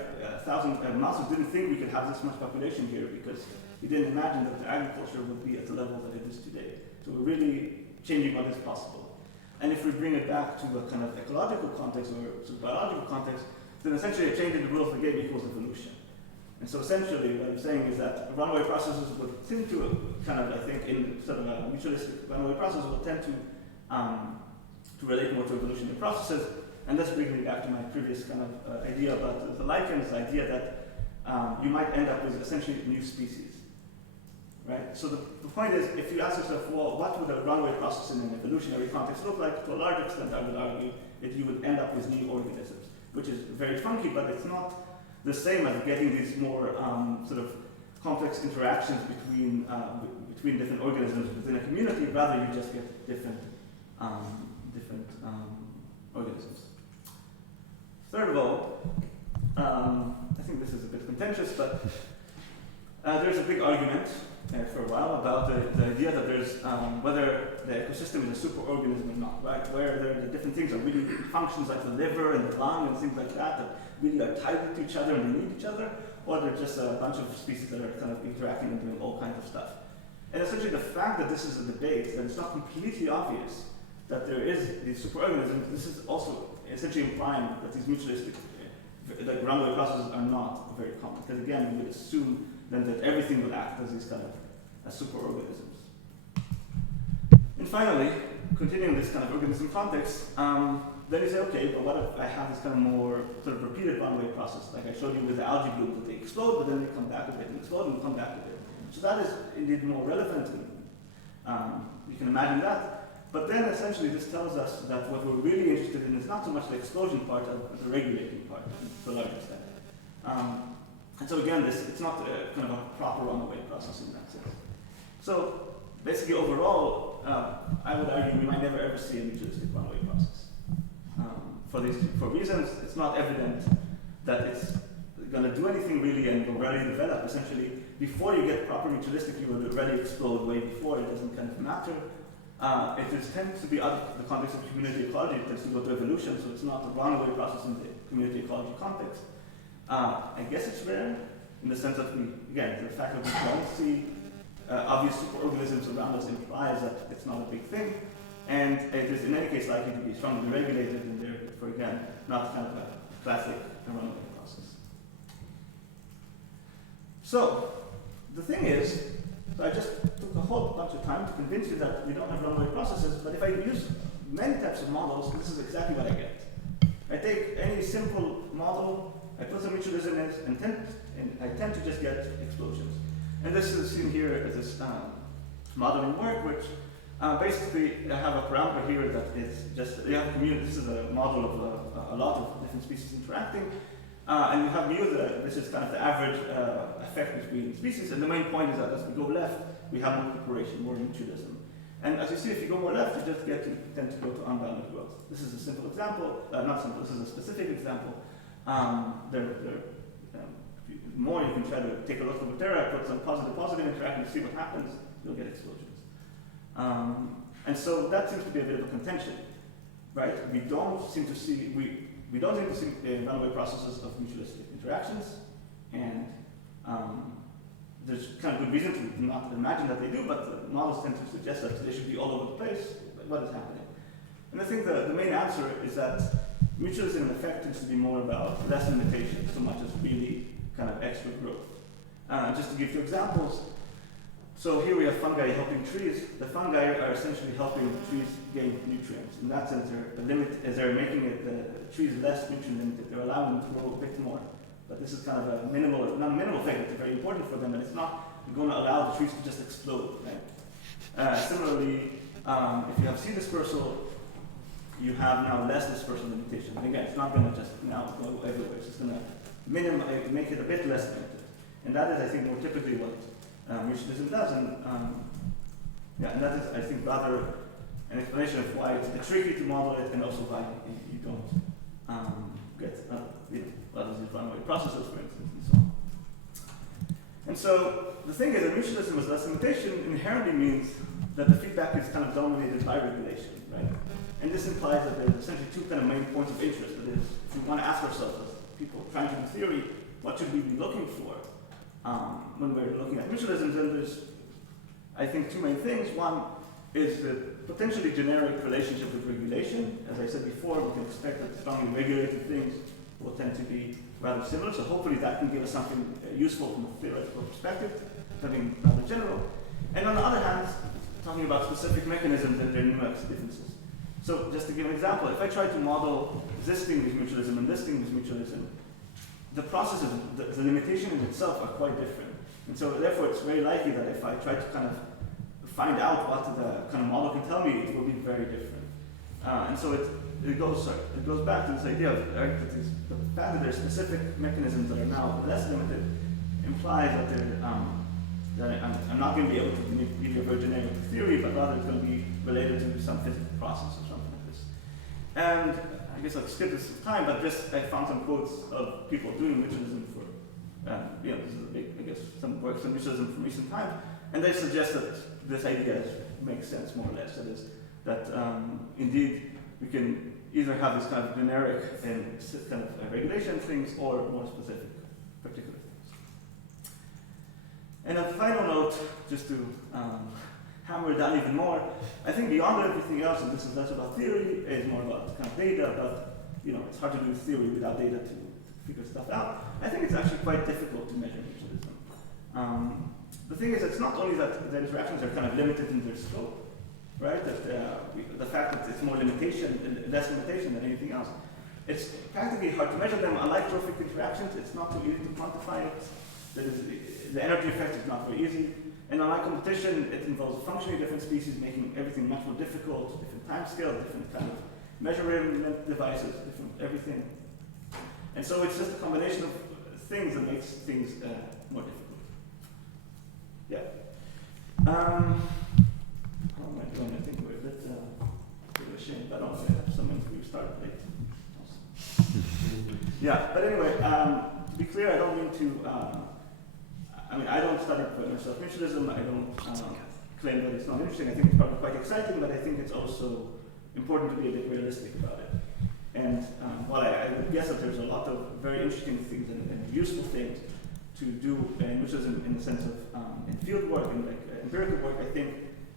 Mouses didn't think we could have this much population here because he didn't imagine that the agriculture would be at the level that it is today. So we're really changing what is possible. And if we bring it back to a kind of ecological context or biological context, then essentially a change in the rules of the game equals evolution. And so essentially what I'm saying is that runaway processes would tend to kind of, I think, in sort of a mutualistic runaway process will tend to relate more to evolutionary processes. And this brings me back to my previous kind of idea about the lichens, the idea that you might end up with essentially new species. Right? So the point is, if you ask yourself, well, what would a runaway process in an evolutionary context look like? To a large extent, I would argue that you would end up with new organisms, which is very funky, but it's not the same as getting these more sort of complex interactions between different organisms within a community. Rather, you just get different organisms. Third of all, I think this is a bit contentious, but there's a big argument for a while about the idea that there's whether the ecosystem is a superorganism or not, right? Where the different things are really functions like the liver and the lung and things like that really are tied to each other and they need each other, or they're just a bunch of species that are kind of interacting and doing all kinds of stuff. And essentially the fact that this is a debate, that it's not completely obvious that there is these superorganisms, this is also essentially implying that these mutualistic, like runaway processes are not very common. Because again, we would assume then that everything would act as these kind of superorganisms. And finally, continuing this kind of organism context, then you say, okay, but what if I have this kind of more sort of repeated runaway process, like I showed you with the algae bloom, that they explode, but then they come back a bit, and explode, and come back a bit. So that is indeed more relevant, and you can imagine that. But then essentially this tells us that what we're really interested in is not so much the explosion part as the regulating part, to a large extent. And so again, it's not kind of a proper runaway process in that sense. So basically overall, I would argue we might never ever see a mutualistic runaway process. For reasons, it's not evident that it's going to do anything really and already develop. Essentially, before you get proper mutualistic, you will already explode way before. It doesn't kind of matter. It tends to be out of the context of community ecology. It tends to go to evolution, so it's not a runaway process in the community ecology context. I guess it's rare in the sense that the fact that we don't see obvious superorganisms around us implies that it's not a big thing, and it is in any case likely to be strongly regulated, and therefore again not kind of a classic runaway process. So the thing is, I just took a whole bunch of time to convince you that we don't have runaway processes, but if I use many types of models, this is exactly what I get. I take any simple model, I put some mutualism in it, and I tend to just get explosions. And this is seen here as this modeling work, which basically I have a parameter here that is just, you have a community, this is a model of a lot of different species interacting, and you have mu, this is kind of the average effect between species, and the main point is that as we go left, we have more cooperation, more mutualism. And as you see, if you go more left, you just tend to go to unbounded growth. This is a simple example, not simple, this is a specific example. More you can try to take a look over there, put some positive interaction, see what happens, you'll get explosions. And so that seems to be a bit of a contention, right? We don't seem to see runaway processes of mutualistic interactions, and there's kind of good reason to not imagine that they do, but the models tend to suggest that they should be all over the place. What is happening? And I think the main answer is that mutualism in effect tends to be more about less limitation, so much as really kind of extra growth. Just to give two examples, so here we have fungi helping trees. The fungi are essentially helping trees gain nutrients. In that sense, they're making the trees less nutrient limited. They're allowing them to grow a bit more. But this is kind of a minimal, not a minimal thing, it's very important for them, but it's not going to allow the trees to just explode, right? Similarly, if you have seed dispersal, you have now less dispersal limitation. And again, it's not going to just now go everywhere. It's just going to make it a bit less limited. And that is, I think, more typically what mutualism does. And that is, I think, rather an explanation of why it's tricky to model it, and also why you don't get a lot of these runaway processes, for instance, and so on. And so the thing is that mutualism with less limitation inherently means that the feedback is kind of dominated by regulation, right? And this implies that there's essentially two kind of main points of interest. That is, if we want to ask ourselves as people trying to do theory, what should we be looking for when we're looking at mutualism? Then there's, I think, two main things. One is the potentially generic relationship with regulation. As I said before, we can expect that strongly regulated things will tend to be rather similar. So hopefully that can give us something useful from a theoretical perspective, something rather general. And on the other hand, talking about specific mechanisms and their numeric differences. So just to give an example, if I try to model this distinguished mutualism and this distinguished mutualism, the processes, the limitation in itself are quite different. And so therefore it's very likely that if I try to kind of find out what the kind of model can tell me, it will be very different. And so it goes back to this idea of the fact that there are specific mechanisms that are now less limited implies that I'm not going to be able to give you a very generic theory, but rather it's going to be related to some physical process or something like this. And I guess I'll skip this time, but I found some quotes of people doing mutualism for, this is a big, I guess, some works on mutualism from recent times, and they suggest that this idea makes sense more or less. That is, that indeed we can either have this kind of generic and kind of regulation things or more specific particular things. And a final note, just to hammer it down even more, I think beyond everything else, and this is less about theory, it's more about kind of data, but it's hard to do theory without data to figure stuff out. I think it's actually quite difficult to measure mutualism. The thing is, it's not only that the interactions are kind of limited in their scope, right? That the fact that it's more less limitation than anything else. It's practically hard to measure them. Unlike trophic interactions, it's not too easy to quantify it. That is, the energy effect is not very easy. And unlike competition, it involves functioning different species, making everything much more difficult, different time scale, different kind of measurement devices, different everything. And so it's just a combination of things that makes things more difficult. Yeah. How am I doing? I think we're a bit of a shame, but I don't know if I have someone who started late. Yeah, but anyway, to be clear, I don't mean to, I don't study myself mutualism. I don't claim that it's not interesting. I think it's probably quite exciting, but I think it's also important to be a bit realistic about it. And while I would guess that there's a lot of very interesting things and useful things to do in mutualism in the sense of in field work and empirical work, I think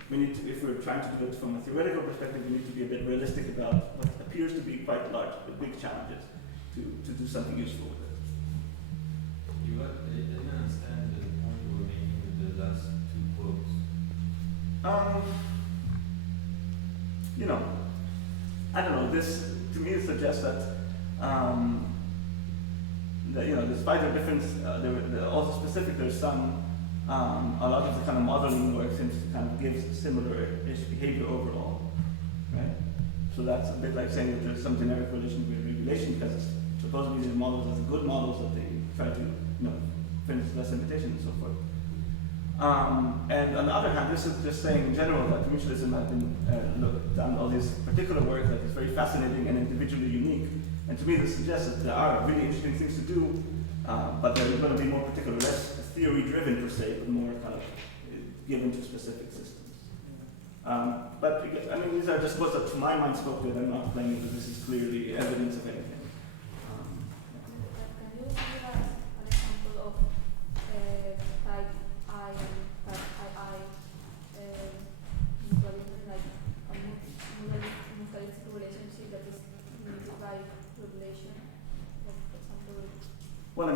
we need to, if we're trying to do it from a theoretical perspective, we need to be a bit realistic about what appears to be quite large, but big challenges to do something useful with it. Yuval, I didn't understand the point you were making with the last two quotes. I don't know. This to me suggests that despite their difference, also specific. There's some a lot of the kind of modeling work seems to kind of give similar-ish behavior overall, right? So that's a bit like saying that there's some generic relation with regulation, because supposedly these models are good models that they try to, finish less limitation and so forth. And on the other hand, this is just saying in general that mutualism has been done all this particular work that is very fascinating and individually unique. And to me, this suggests that there are really interesting things to do, but they're going to be more particular, less theory-driven per se, but more kind of given to specific systems. But I mean, these are just words that, to my mind, spoke good. I'm not claiming that this is clearly evidence of anything. Can you give us an example of type I and type II mutualism, like a mutualistic relationship that is limited by regulation? Like, for example. Well, I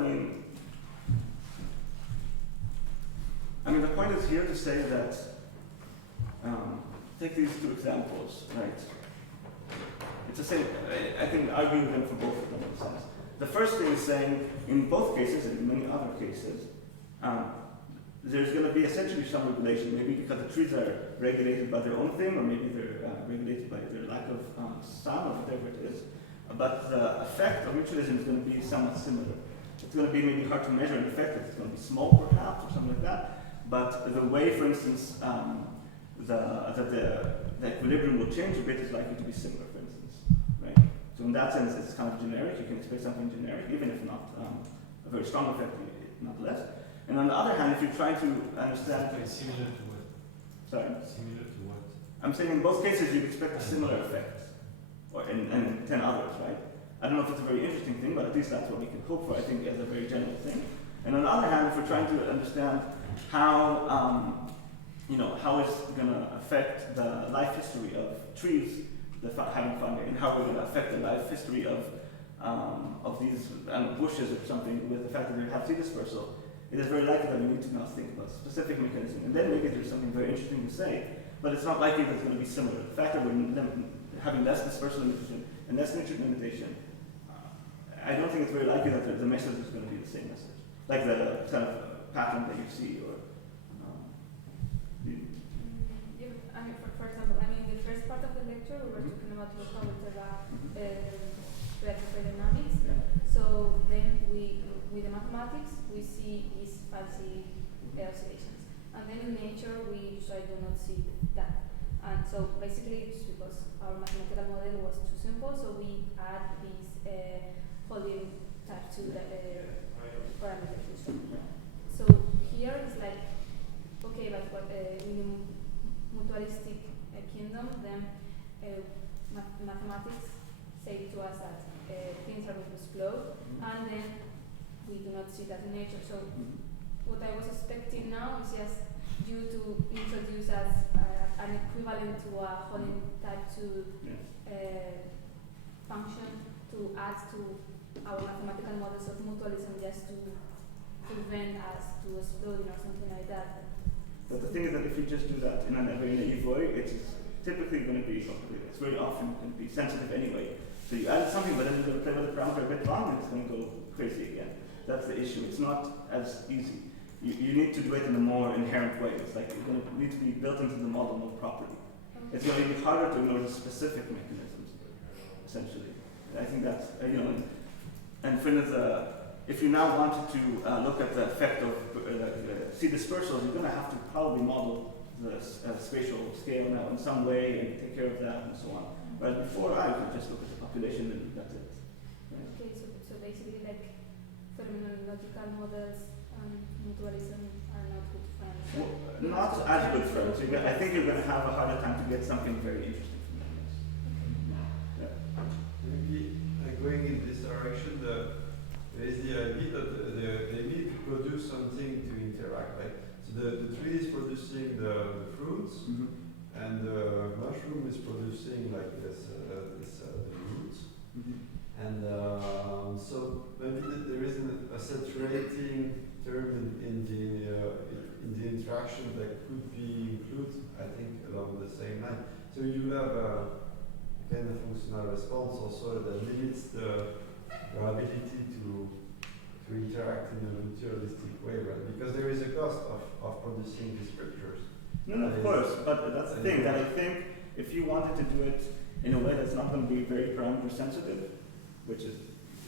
mean, the point is here to say that, take these two examples, right? It's the same, I can argue them for both of them in a sense. The first thing is saying, in both cases, and in many other cases, there's going to be essentially some regulation, maybe because the trees are regulated by their own thing, or maybe they're regulated by their lack of sun, or whatever it is. But the effect of mutualism is going to be somewhat similar. It's going to be maybe hard to measure an effect, it's going to be small perhaps, or something like that. But the way, for instance, the equilibrium will change a bit is likely to be similar, for instance, right? So in that sense, it's kind of generic. You can expect something generic, even if not a very strong effect, nonetheless. And on the other hand, if you're trying to understand... Similar to what? Sorry? Similar to what? I'm saying in both cases, you'd expect a similar effect, or and 10 others, right? I don't know if it's a very interesting thing, but at least that's what we can hope for, I think, as a very general thing. And on the other hand, if we're trying to understand how, how it's going to affect the life history of trees having fungi, and how we're going to affect the life history of these bushes or something with the fact that they have seed dispersal, it is very likely that we need to now think about specific mechanism. And then maybe there's something very interesting to say, but it's not likely that it's going to be similar. The fact that we're having less dispersal limitation and less nutrient limitation, I don't think it's very likely that the message is going to be the same message. Like the kind of pattern that you see, or for example, the first part of the lecture we were talking about how we interact with dynamics. Yeah. So then with the mathematics we see these fuzzy oscillations, and then in nature we usually do not see that. And so basically it's because our mathematical model was too simple, so we add these holding type 2 parameters. So here it's like, okay, but what in a mutualistic kingdom, then mathematics say to us that things are going to explode, and then we do not see that in nature. So what I was expecting now is just you to introduce as an equivalent to a holding type 2 function to add to our mathematical models of mutualism, just to prevent us to exploding or something like that. But the thing is that if you just do that in a very naive way, it's typically going to be, it's very often going to be sensitive anyway. So you added something, but then you're going to play with the parameter a bit wrong, and it's going to go crazy again. That's the issue. It's not as easy. You need to do it in a more inherent way. It's like it's going to need to be built into the model more properly. It's going to be harder to ignore the specific mechanisms, essentially. I think that's, and for instance, if you now wanted to look at the effect of seed dispersals, you're going to have to probably model the spatial scale now in some way and take care of that and so on. Whereas before, I could just look at the population and that's it. Right? Okay, so basically like phenomenological models and mutualism are not good friends. Well, not as good friends. I think you're going to have a harder time to get something very interesting from them. Yeah. Maybe going in this direction, there is the idea that they need to produce something to interact. Like, so the tree is producing the fruits, and the mushroom is producing like this the roots. And so maybe there is a saturating term in the interaction that could be included, I think, along the same line. So you have a kind of functional response also that limits the ability to interact in a mutualistic way, right? Because there is a cost of producing these structures. No, of course, but that's the thing, that I think if you wanted to do it in a way that's not going to be very parameter sensitive, which is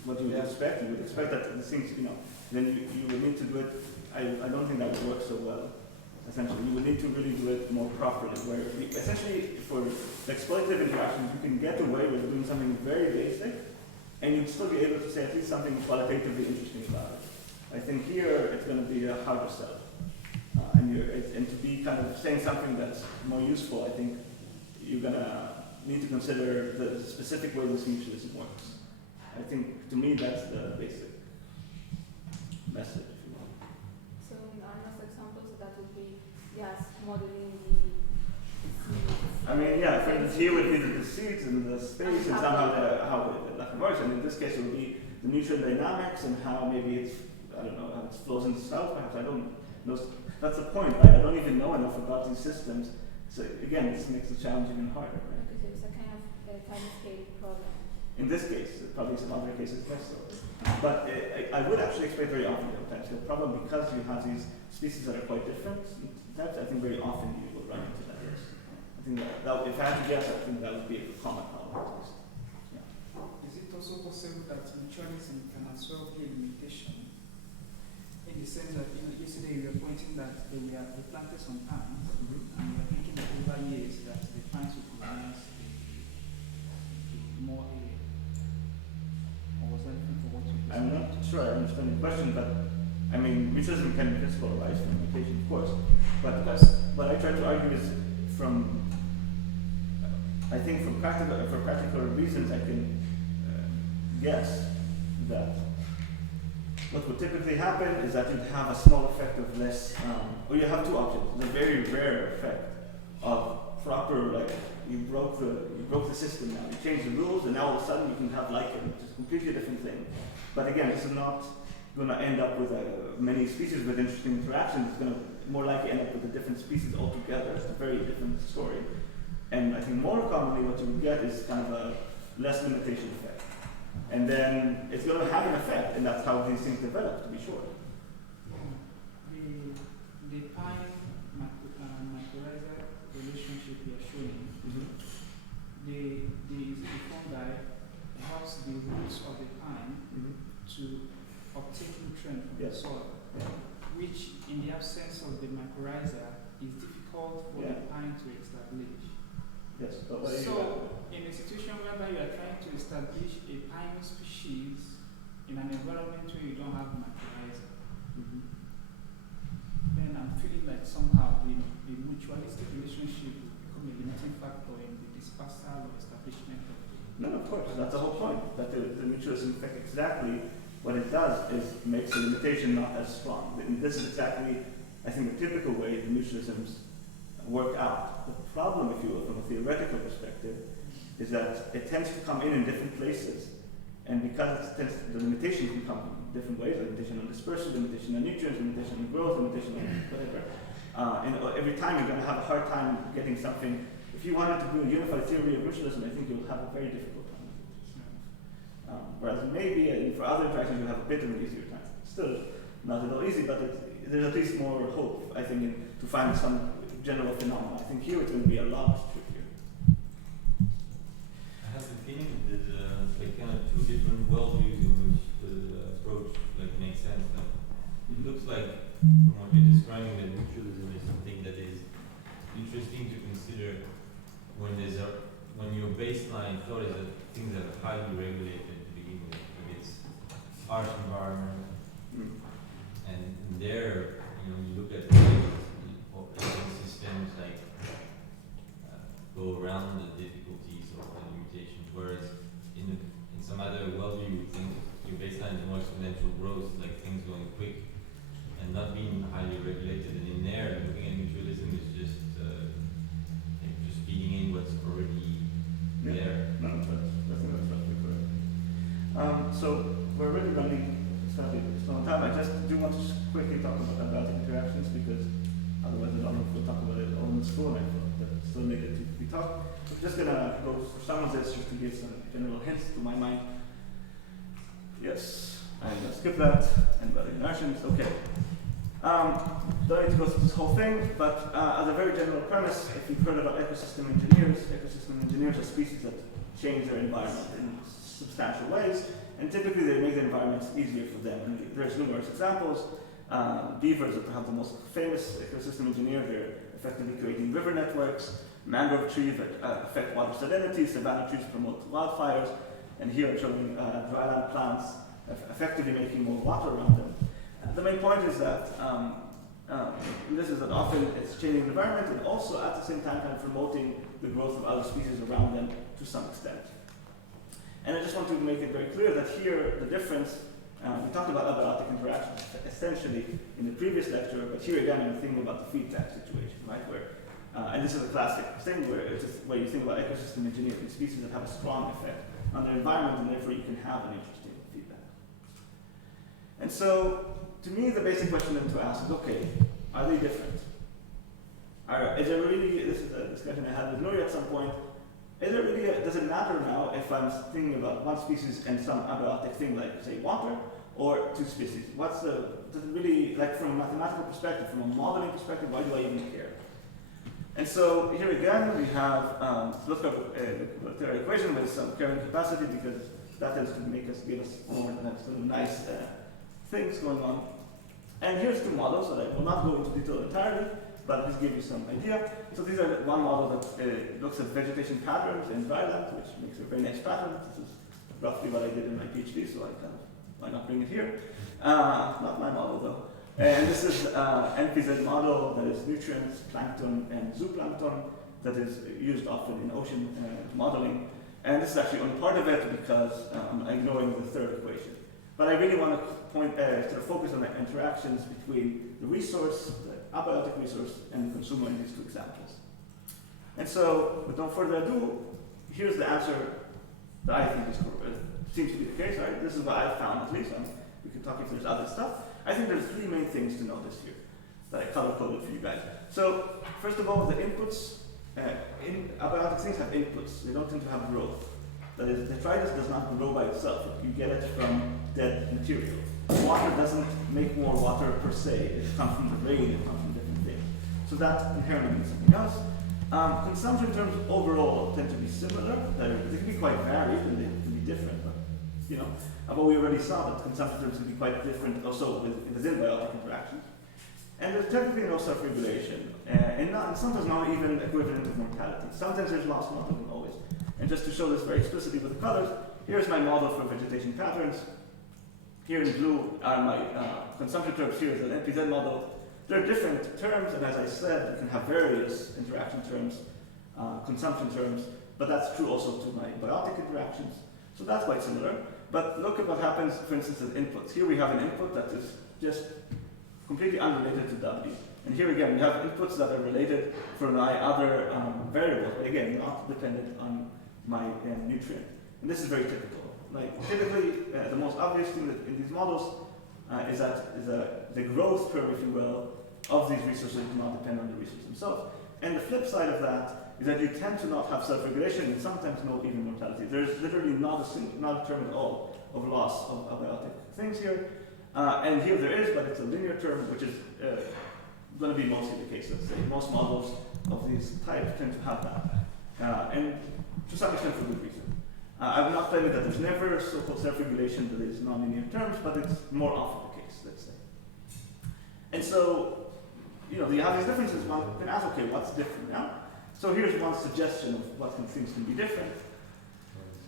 what you would expect, you would expect that the things, then you would need to do it. I don't think that would work so well. essentially. You would need to really do it more properly, where essentially for exploitative interactions, you can get away with doing something very basic, and you'd still be able to say at least something qualitatively interesting about it. I think here it's going to be a harder sell. And to be kind of saying something that's more useful, I think you're going to need to consider the specific way this mutualism works. I think, to me, that's the basic message, if you want. So in Arna's examples, that would be just modeling the I mean, yeah, for instance, here would be the seeds and the space and somehow how it works. And in this case, it would be the mutual dynamics and how maybe it's, I don't know, how it flows into itself, perhaps. I don't know. That's the point, right? I don't even know enough about these systems. So again, this makes the challenge even harder, right? because it's a kind of time scale problem. In this case, probably some other cases less so. But I would actually expect very often the time scale problem because you have these species that are quite different. That's, I think, very often you will run into that. Yes. I think that if I had to guess, I think that would be a common problem at least. Yeah. Is it also possible that mutualism can as well be a limitation? In the sense that, yesterday we were pointing that we planted some pines, and we were thinking that over years that the pines will colonize more area. Or was that different for what you I'm not sure I understand the question, but I mean, mutualism can in principle arise from limitation, of course. But what I try to argue is I think for practical reasons, I can guess that what would typically happen is that you'd have a small effect of less, or you have two options. The very rare effect of proper, like, you broke the system now. You changed the rules, and now all of a sudden you can have lichen, which is a completely different thing. But again, this is not going to end up with many species with interesting interactions. It's going to more likely end up with a different species altogether. It's a very different story. And I think more commonly what you would get is kind of a less limitation effect. And then it's going to have an effect, and that's how these things develop, to be sure. The pine mycorrhizal relationship you are showing, the fungi helps the roots of the pine to obtain nutrient from the soil, which in the absence of the mycorrhiza is difficult for the pine to establish. Yes, but so, in a situation whereby you are trying to establish a pine species in an environment where you don't have mycorrhiza, then I'm feeling like somehow the mutualistic relationship will become a limiting factor in the dispersal or establishment of the. No, of course, that's the whole point. That the mutualism effect, exactly what it does is makes the limitation not as strong. And this is exactly, I think, the typical way the mutualisms work out. The problem, if you will, from a theoretical perspective, is that it tends to come in different places, and because the limitation can come in different ways, limitation on dispersal, limitation on nutrients, limitation on growth, limitation on whatever. And every time you're going to have a hard time getting something. If you wanted to do a unified theory of mutualism, I think you'll have a very difficult time with it. Whereas maybe for other interactions you have a bit of an easier time. Still not at all easy, but there's at least more hope, I think, to find some general phenomena. I think here it's going to be a lot trickier. I have the feeling that there's like kind of two different worldviews in which the approach makes sense. It looks like, from what you're describing, that mutualism is something that is interesting to consider when your baseline thought is that things are highly regulated to begin with. Like it's harsh environment, and there, you look at systems like go around the difficulties of the limitations, whereas in some other worldview you would think your baseline is more exponential growth, like things going quick and not being highly regulated. And in there, looking at mutualism is just feeding in what's already there. No, that's roughly correct. So we're already running slightly on time. I just do want to quickly talk about interactions because otherwise I don't know if we'll talk about it all in school, and I thought that still needed to be talked. I'm just going to go for some of this just to give some general hints to my mind. Yes, I'm going to skip that, and about interactions, okay. Don't need to go through this whole thing, but as a very general premise, if you've heard about ecosystem engineers are species that change their environment in substantial ways, and typically they make the environments easier for them. And there's numerous examples. beavers that have the most famous ecosystem engineer. They're effectively creating river networks, mangrove trees that affect water salinity, savanna trees promote wildfires, and here I'm showing dryland plants effectively making more water around them. The main point is that this is that often it's changing the environment and also at the same time kind of promoting the growth of other species around them to some extent. And I just want to make it very clear that here the difference, we talked about abiotic interactions essentially in the previous lecture, but here again I'm thinking about the feedback situation, right? Where, and this is a classic thing where it's just where you think about ecosystem engineering, species that have a strong effect on their environment and therefore you can have an interesting feedback. And so, to me the basic question then to ask is, okay, are they different? Is there really, this is a discussion I had with Nuri at some point, is there really does it matter now if I'm thinking about one species and some abiotic thing like, say, water, or two species? Does it really, like from a mathematical perspective, from a modeling perspective, why do I even care? And so here again we have, let's look at the equation with some carrying capacity because that tends to give us more sort of nice things going on. And here's two models that I will not go into detail entirely, but this gives you some idea. So these are one model that looks at vegetation patterns in dryland, which makes a very nice pattern. This is roughly what I did in my PhD, so I kind of, why not bring it here? Not my model though. And this is NPZ model that is nutrients, plankton, and zooplankton that is used often in ocean modeling. And this is actually only part of it because I'm ignoring the third equation. But I really want to sort of focus on the interactions between the resource, the abiotic resource, and the consumer in these two examples. And so, with no further ado, here's the answer that I think seems to be the case, right? This is what I found at least. We can talk if there's other stuff. I think there's three main things to notice here that I color-coded for you guys. So, first of all, the inputs, abiotic things have inputs. They don't tend to have growth. That is, detritus does not grow by itself. You get it from dead material. Water doesn't make more water per se. It comes from the rain, it comes from different things. So that inherently means something else. Consumption terms overall tend to be similar. They can be quite varied and they can be different. But, you know, but we already saw that consumption terms can be quite different also within biotic interactions. And there's technically no self-regulation, and sometimes not even equivalent with mortality. Sometimes there's loss, not even always. And just to show this very explicitly with the colors, here's my model for vegetation patterns. Here in blue are my consumption terms. Here is an NPZ model. They're different terms, and as I said, you can have various interaction terms, consumption terms, but that's true also to my biotic interactions. So that's quite similar. But look at what happens, for instance, with inputs. Here we have an input that is just completely unrelated to W. And here again, we have inputs that are related for my other variables, but again, not dependent on my nutrient. And this is very typical. Like typically, the most obvious thing that in these models is that the growth curve, if you will, of these resources do not depend on the resource themselves. And the flip side of that is that you tend to not have self-regulation and sometimes no even mortality. There's literally not a term at all of loss of abiotic things here. And here there is, but it's a linear term, which is going to be mostly the case. Let's say most models of these types tend to have that, and to some extent for good reason. I will not claim that there's never so-called self-regulation that is non-linear terms, but it's more often the case, let's say. And so, you know, you have these differences. One can ask, okay, what's different now? So here's one suggestion of what things can be different.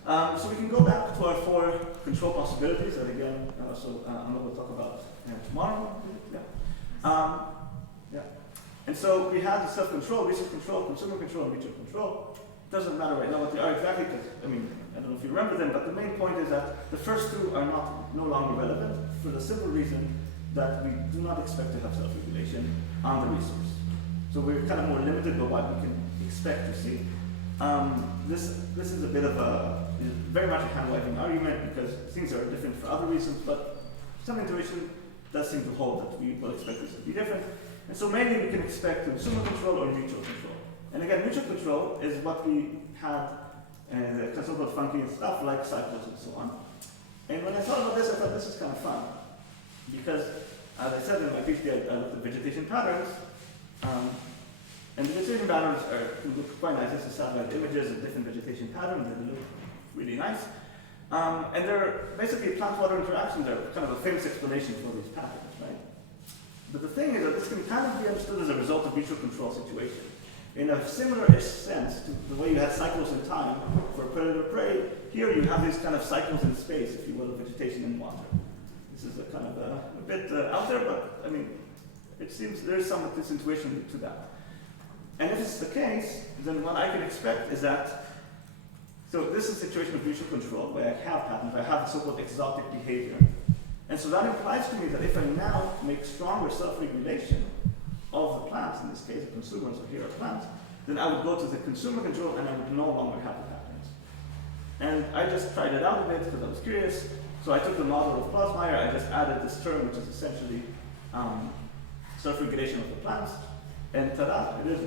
So we can go back to our four control possibilities that again, I'm going to talk about tomorrow. Yeah. And so we have the self-control, resource control, consumer control, and mutual control. It doesn't matter right now what they are exactly, because I don't know if you remember them, but the main point is that the first two are no longer relevant for the simple reason that we do not expect to have self-regulation on the resource. So we're kind of more limited by what we can expect to see. This is a bit of very much a hand-waving argument because things are different for other reasons, but some intuition does seem to hold that we will expect this to be different. And so maybe we can expect consumer control or mutual control. And again, mutual control is what we had the so-called funky stuff like cycles and so on. And when I thought about this, I thought this is kind of fun. Because, as I said in my PhD, I looked at vegetation patterns. And the vegetation patterns look quite nice. This is satellite images of different vegetation patterns that look really nice. And they're basically plant-water interactions are kind of a famous explanation for these patterns, right? But the thing is that this can kind of be understood as a result of mutual control situation. In a similar-ish sense to the way you had cycles in time for predator-prey, here you have these kind of cycles in space, if you will, of vegetation and water. This is a kind of a bit out there, but I mean, it seems there's some of this intuition to that. And if it's the case, then what I can expect is that, so this is a situation of mutual control, where I have patterns, I have so-called exotic behavior. And so that implies to me that if I now make stronger self-regulation of the plants, in this case the consumers, or here are plants, then I would go to the consumer control and I would no longer have the patterns. And I just tried it out a bit because I was curious. So I took the model of Plossmeyer, I just added this term, which is essentially self-regulation of the plants, and ta-da, it is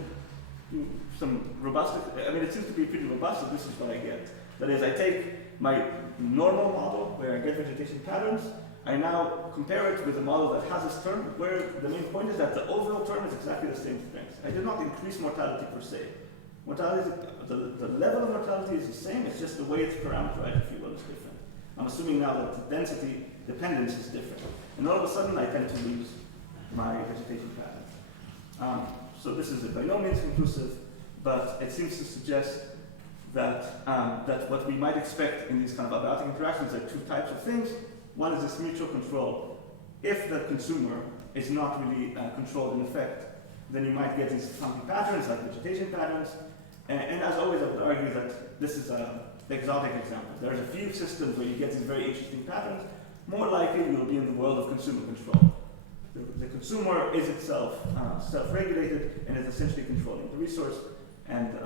some robust, I mean, it seems to be pretty robust, so this is what I get. That is, I take my normal model, where I get vegetation patterns, I now compare it with a model that has this term, where the main point is that the overall term is exactly the same strength. I did not increase mortality per se. Mortality, the level of mortality is the same, it's just the way it's parameterized, if you will, is different. I'm assuming now that the density dependence is different. And all of a sudden I tend to lose my vegetation patterns. So this is by no means conclusive, but it seems to suggest that, that what we might expect in these kind of abiotic interactions are two types of things. One is this mutual control. If the consumer is not really controlled in effect, then you might get these funky patterns like vegetation patterns. And as always, I would argue that this is the exotic example. There's a few systems where you get these very interesting patterns. More likely, you'll be in the world of consumer control. The consumer is itself self-regulated and is essentially controlling the resource. And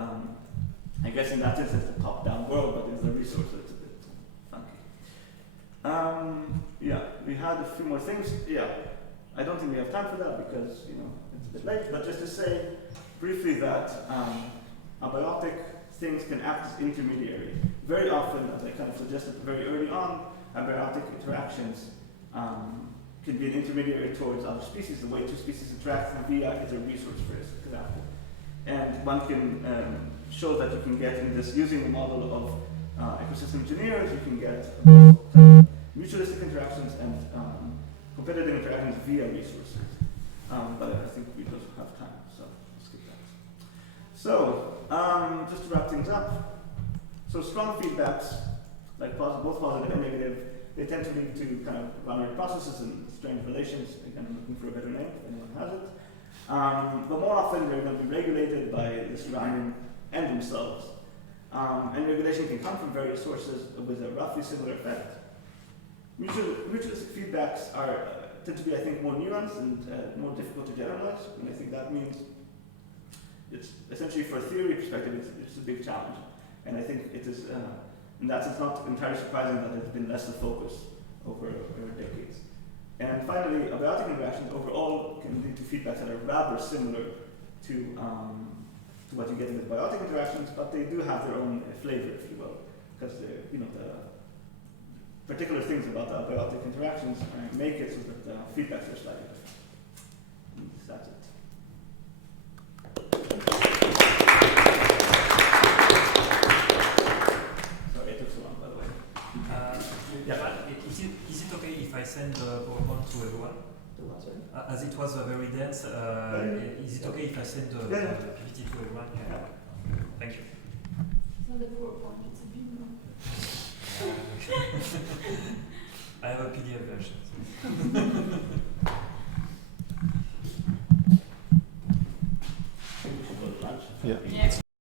I guess in that sense, it's a top-down world, but it's a resource that's a bit funky. Yeah, we had a few more things. Yeah, I don't think we have time for that because it's a bit late. But just to say briefly that abiotic things can act as intermediary. Very often, as I kind of suggested very early on, abiotic interactions can be an intermediary towards other species. The way two species interact via is a resource, for example. And one can show that you can get in this, using the model of ecosystem engineers, you can get both mutualistic interactions and competitive interactions via resources. But I think we don't have time, so I'll skip that. So, just to wrap things up, so strong feedbacks, like both positive and negative, they tend to lead to kind of boundary processes and strange relations. Again, I'm looking for a better name if anyone has it. But more often they're going to be regulated by the surrounding and themselves. And regulation can come from various sources with a roughly similar effect. Mutualistic feedbacks tend to be, I think, more nuanced and more difficult to generalize. And I think that means it's essentially, for a theory perspective, it's a big challenge. And I think it is, in that sense, not entirely surprising that it's been less the focus over decades. And finally, abiotic interactions overall can lead to feedbacks that are rather similar to what you get with biotic interactions, but they do have their own flavor, if you will, because the particular things about the abiotic interactions make it so that the feedbacks are slightly different. And that's it. Sorry, it took so long, by the way. Is it okay if I send the PowerPoint to everyone? As it was very dense, is it okay if I send the PPT to everyone? Yeah. Thank you. So the PowerPoint, it's a bit more. I have a PDF version.